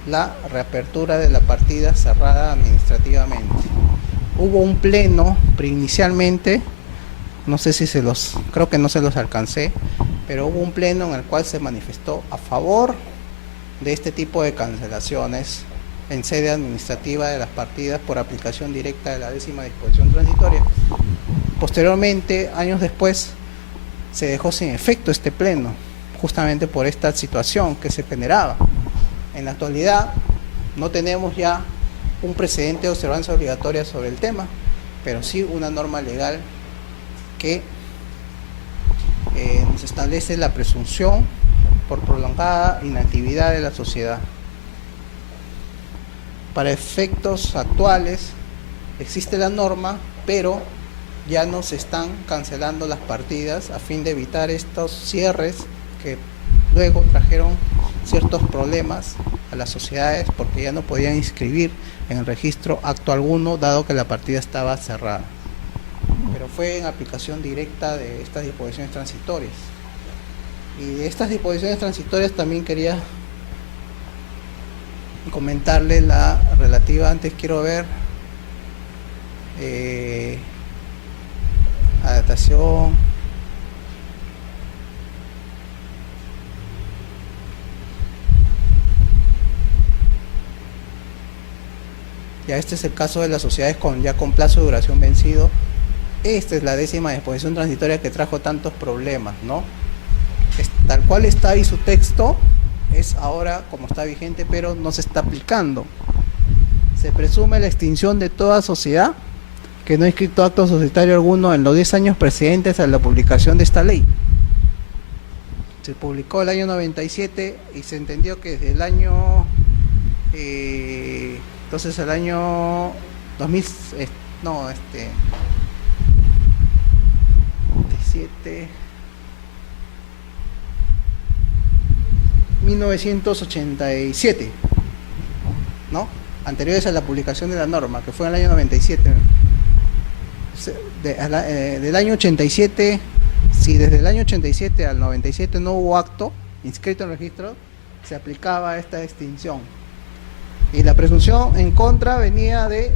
la reapertura de la partida cerrada administrativamente. Hubo un pleno inicialmente, no sé si creo que no se los alcancé, pero hubo un pleno en el cual se manifestó a favor de este tipo de cancelaciones en sede administrativa de las partidas por aplicación directa de la 10ª disposición transitoria. Posteriormente, años después, se dejó sin efecto este pleno, justamente por esta situación que se generaba. En la actualidad no tenemos ya un precedente de observancia obligatoria sobre el tema, pero sí una norma legal que nos establece la presunción por prolongada inactividad de la sociedad. Para efectos actuales existe la norma, pero ya no se están cancelando las partidas a fin de evitar estos cierres que luego trajeron ciertos problemas a las sociedades porque ya no podían inscribir en el registro acto alguno dado que la partida estaba cerrada. Pero fue en aplicación directa de estas disposiciones transitorias. Y de estas disposiciones transitorias también quería comentarle la relativa, antes quiero ver adaptación, ya este es el caso de las sociedades con plazo de duración vencido. Esta es la 10ª disposición transitoria que trajo tantos problemas, ¿no? Tal cual está ahí su texto, es ahora como está vigente, pero no se está aplicando. Se presume la extinción de toda sociedad que no ha inscrito acto societario alguno en los 10 años precedentes a la publicación de esta ley. Se publicó el año 97 y se entendió que desde el año entonces el año 2000 1987, ¿no? Anteriores a la publicación de la norma, que fue en el año 97. Del año 87, si desde el año 87 al 97 no hubo acto inscrito en registro, se aplicaba esta extinción. Y la presunción en contra venía del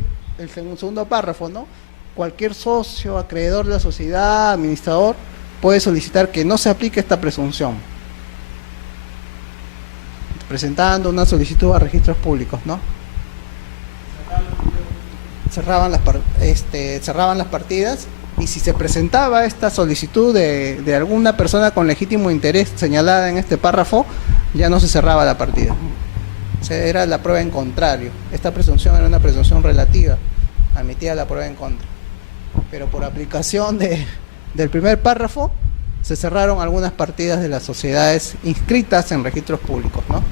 segundo párrafo, ¿no? Cualquier socio, acreedor de la sociedad, administrador, puede solicitar que no se aplique esta presunción, presentando una solicitud a registros públicos, ¿no? Cerraban las partidas, y si se presentaba esta solicitud de alguna persona con legítimo interés señalada en este párrafo, ya no se cerraba la partida. O sea, era la prueba en contrario. Esta presunción era una presunción relativa, admitía la prueba en contra. Pero por aplicación del primer párrafo, se cerraron algunas partidas de las sociedades inscritas en registros públicos, ¿no?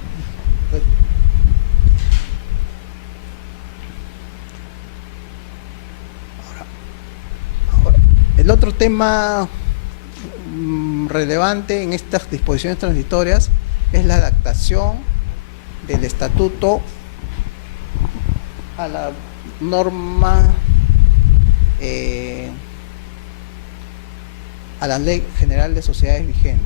Ahora, el otro tema relevante en estas disposiciones transitorias es la adaptación del estatuto a la norma, a la Ley General de Sociedades vigente.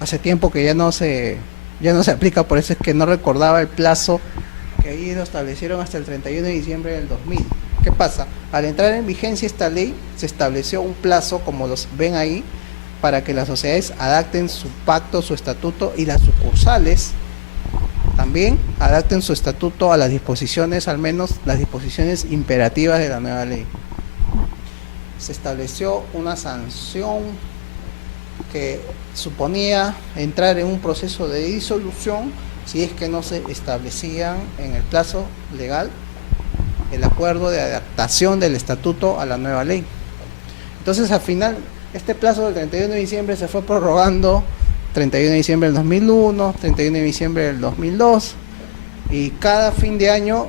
Hace tiempo que ya no se aplica, por eso es que no recordaba el plazo que ahí lo establecieron hasta el 31 de diciembre del 2000. ¿Qué pasa? Al entrar en vigencia esta ley, se estableció un plazo, como los ven ahí, para que las sociedades adapten su pacto, su estatuto, y las sucursales también adapten su estatuto a las disposiciones, al menos las disposiciones imperativas de la nueva ley. Se estableció una sanción que suponía entrar en un proceso de disolución si es que no se establecían en el plazo legal el acuerdo de adaptación del estatuto a la nueva ley. Entonces, al final, este plazo del 31 de diciembre se fue prorrogando, 31 de diciembre del 2001, 31 de diciembre del 2002, y cada fin de año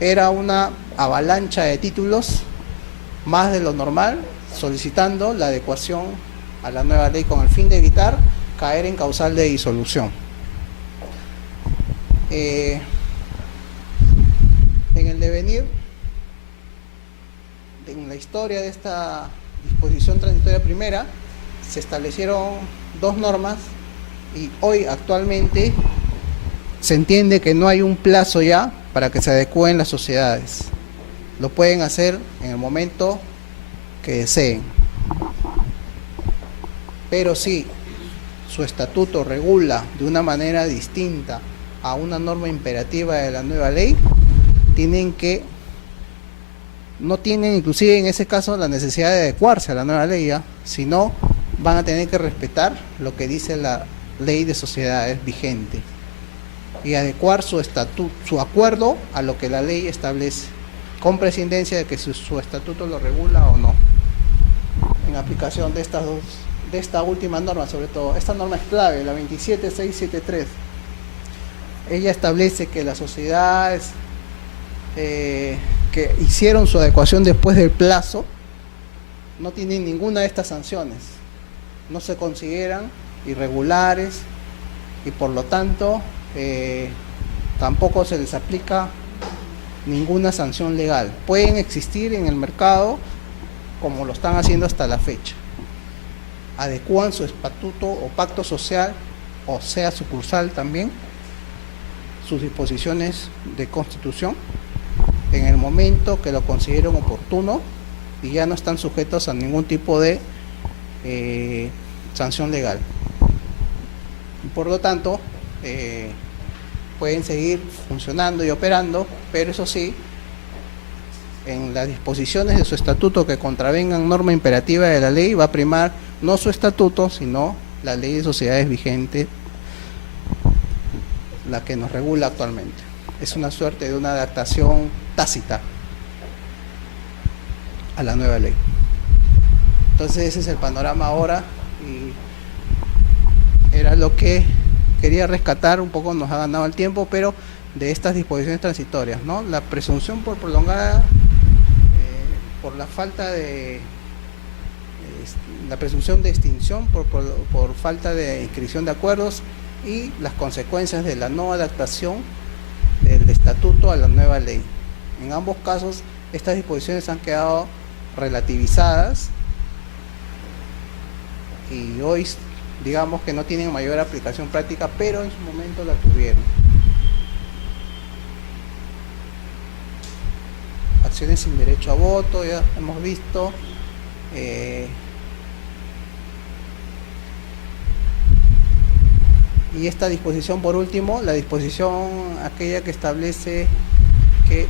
era una avalancha de títulos, más de lo normal, solicitando la adecuación a la nueva ley con el fin de evitar caer en causal de disolución. En el devenir, en la historia de esta disposición transitoria primera, se establecieron dos normas y hoy actualmente se entiende que no hay un plazo ya para que se adecúen las sociedades. Lo pueden hacer en el momento que deseen. Pero si su estatuto regula de una manera distinta a una norma imperativa de la nueva ley, no tienen inclusive en ese caso la necesidad de adecuarse a la nueva ley, sino van a tener que respetar lo que dice la ley de sociedades vigente y adecuar su estatuto, su acuerdo a lo que la ley establece, con prescindencia de que su estatuto lo regula o no, en aplicación de esta última norma. Sobre todo, esta norma es clave, la 27673. Ella establece que las sociedades que hicieron su adecuación después del plazo no tienen ninguna de estas sanciones, no se consideran irregulares y por lo tanto tampoco se les aplica ninguna sanción legal. Pueden existir en el mercado como lo están haciendo hasta la fecha. Adecúan su estatuto o pacto social, o sea sucursal también, sus disposiciones de constitución en el momento que lo consideren oportuno y ya no están sujetos a ningún tipo de sanción legal. Y por lo tanto, pueden seguir funcionando y operando, pero eso sí, en las disposiciones de su estatuto que contravengan norma imperativa de la ley, va a primar no su estatuto, sino la ley de sociedades vigente, la que nos regula actualmente. Es una suerte de una adaptación tácita a la nueva ley. Entonces ese es el panorama ahora y era lo que quería rescatar. Un poco nos ha ganado el tiempo, pero de estas disposiciones transitorias, ¿no? La presunción por prolongada, por la falta de la presunción de extinción por falta de inscripción de acuerdos y las consecuencias de la no adaptación del estatuto a la nueva ley. En ambos casos, estas disposiciones han quedado relativizadas y hoy digamos que no tienen mayor aplicación práctica, pero en su momento la tuvieron. Acciones sin derecho a voto, ya hemos visto. Y esta disposición, por último, la disposición aquella que establece que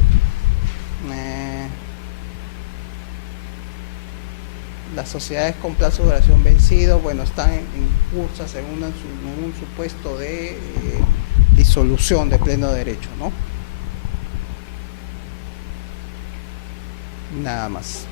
Las sociedades con plazo de duración vencido, bueno, están en curso según un supuesto de disolución de pleno derecho, ¿no? Nada más.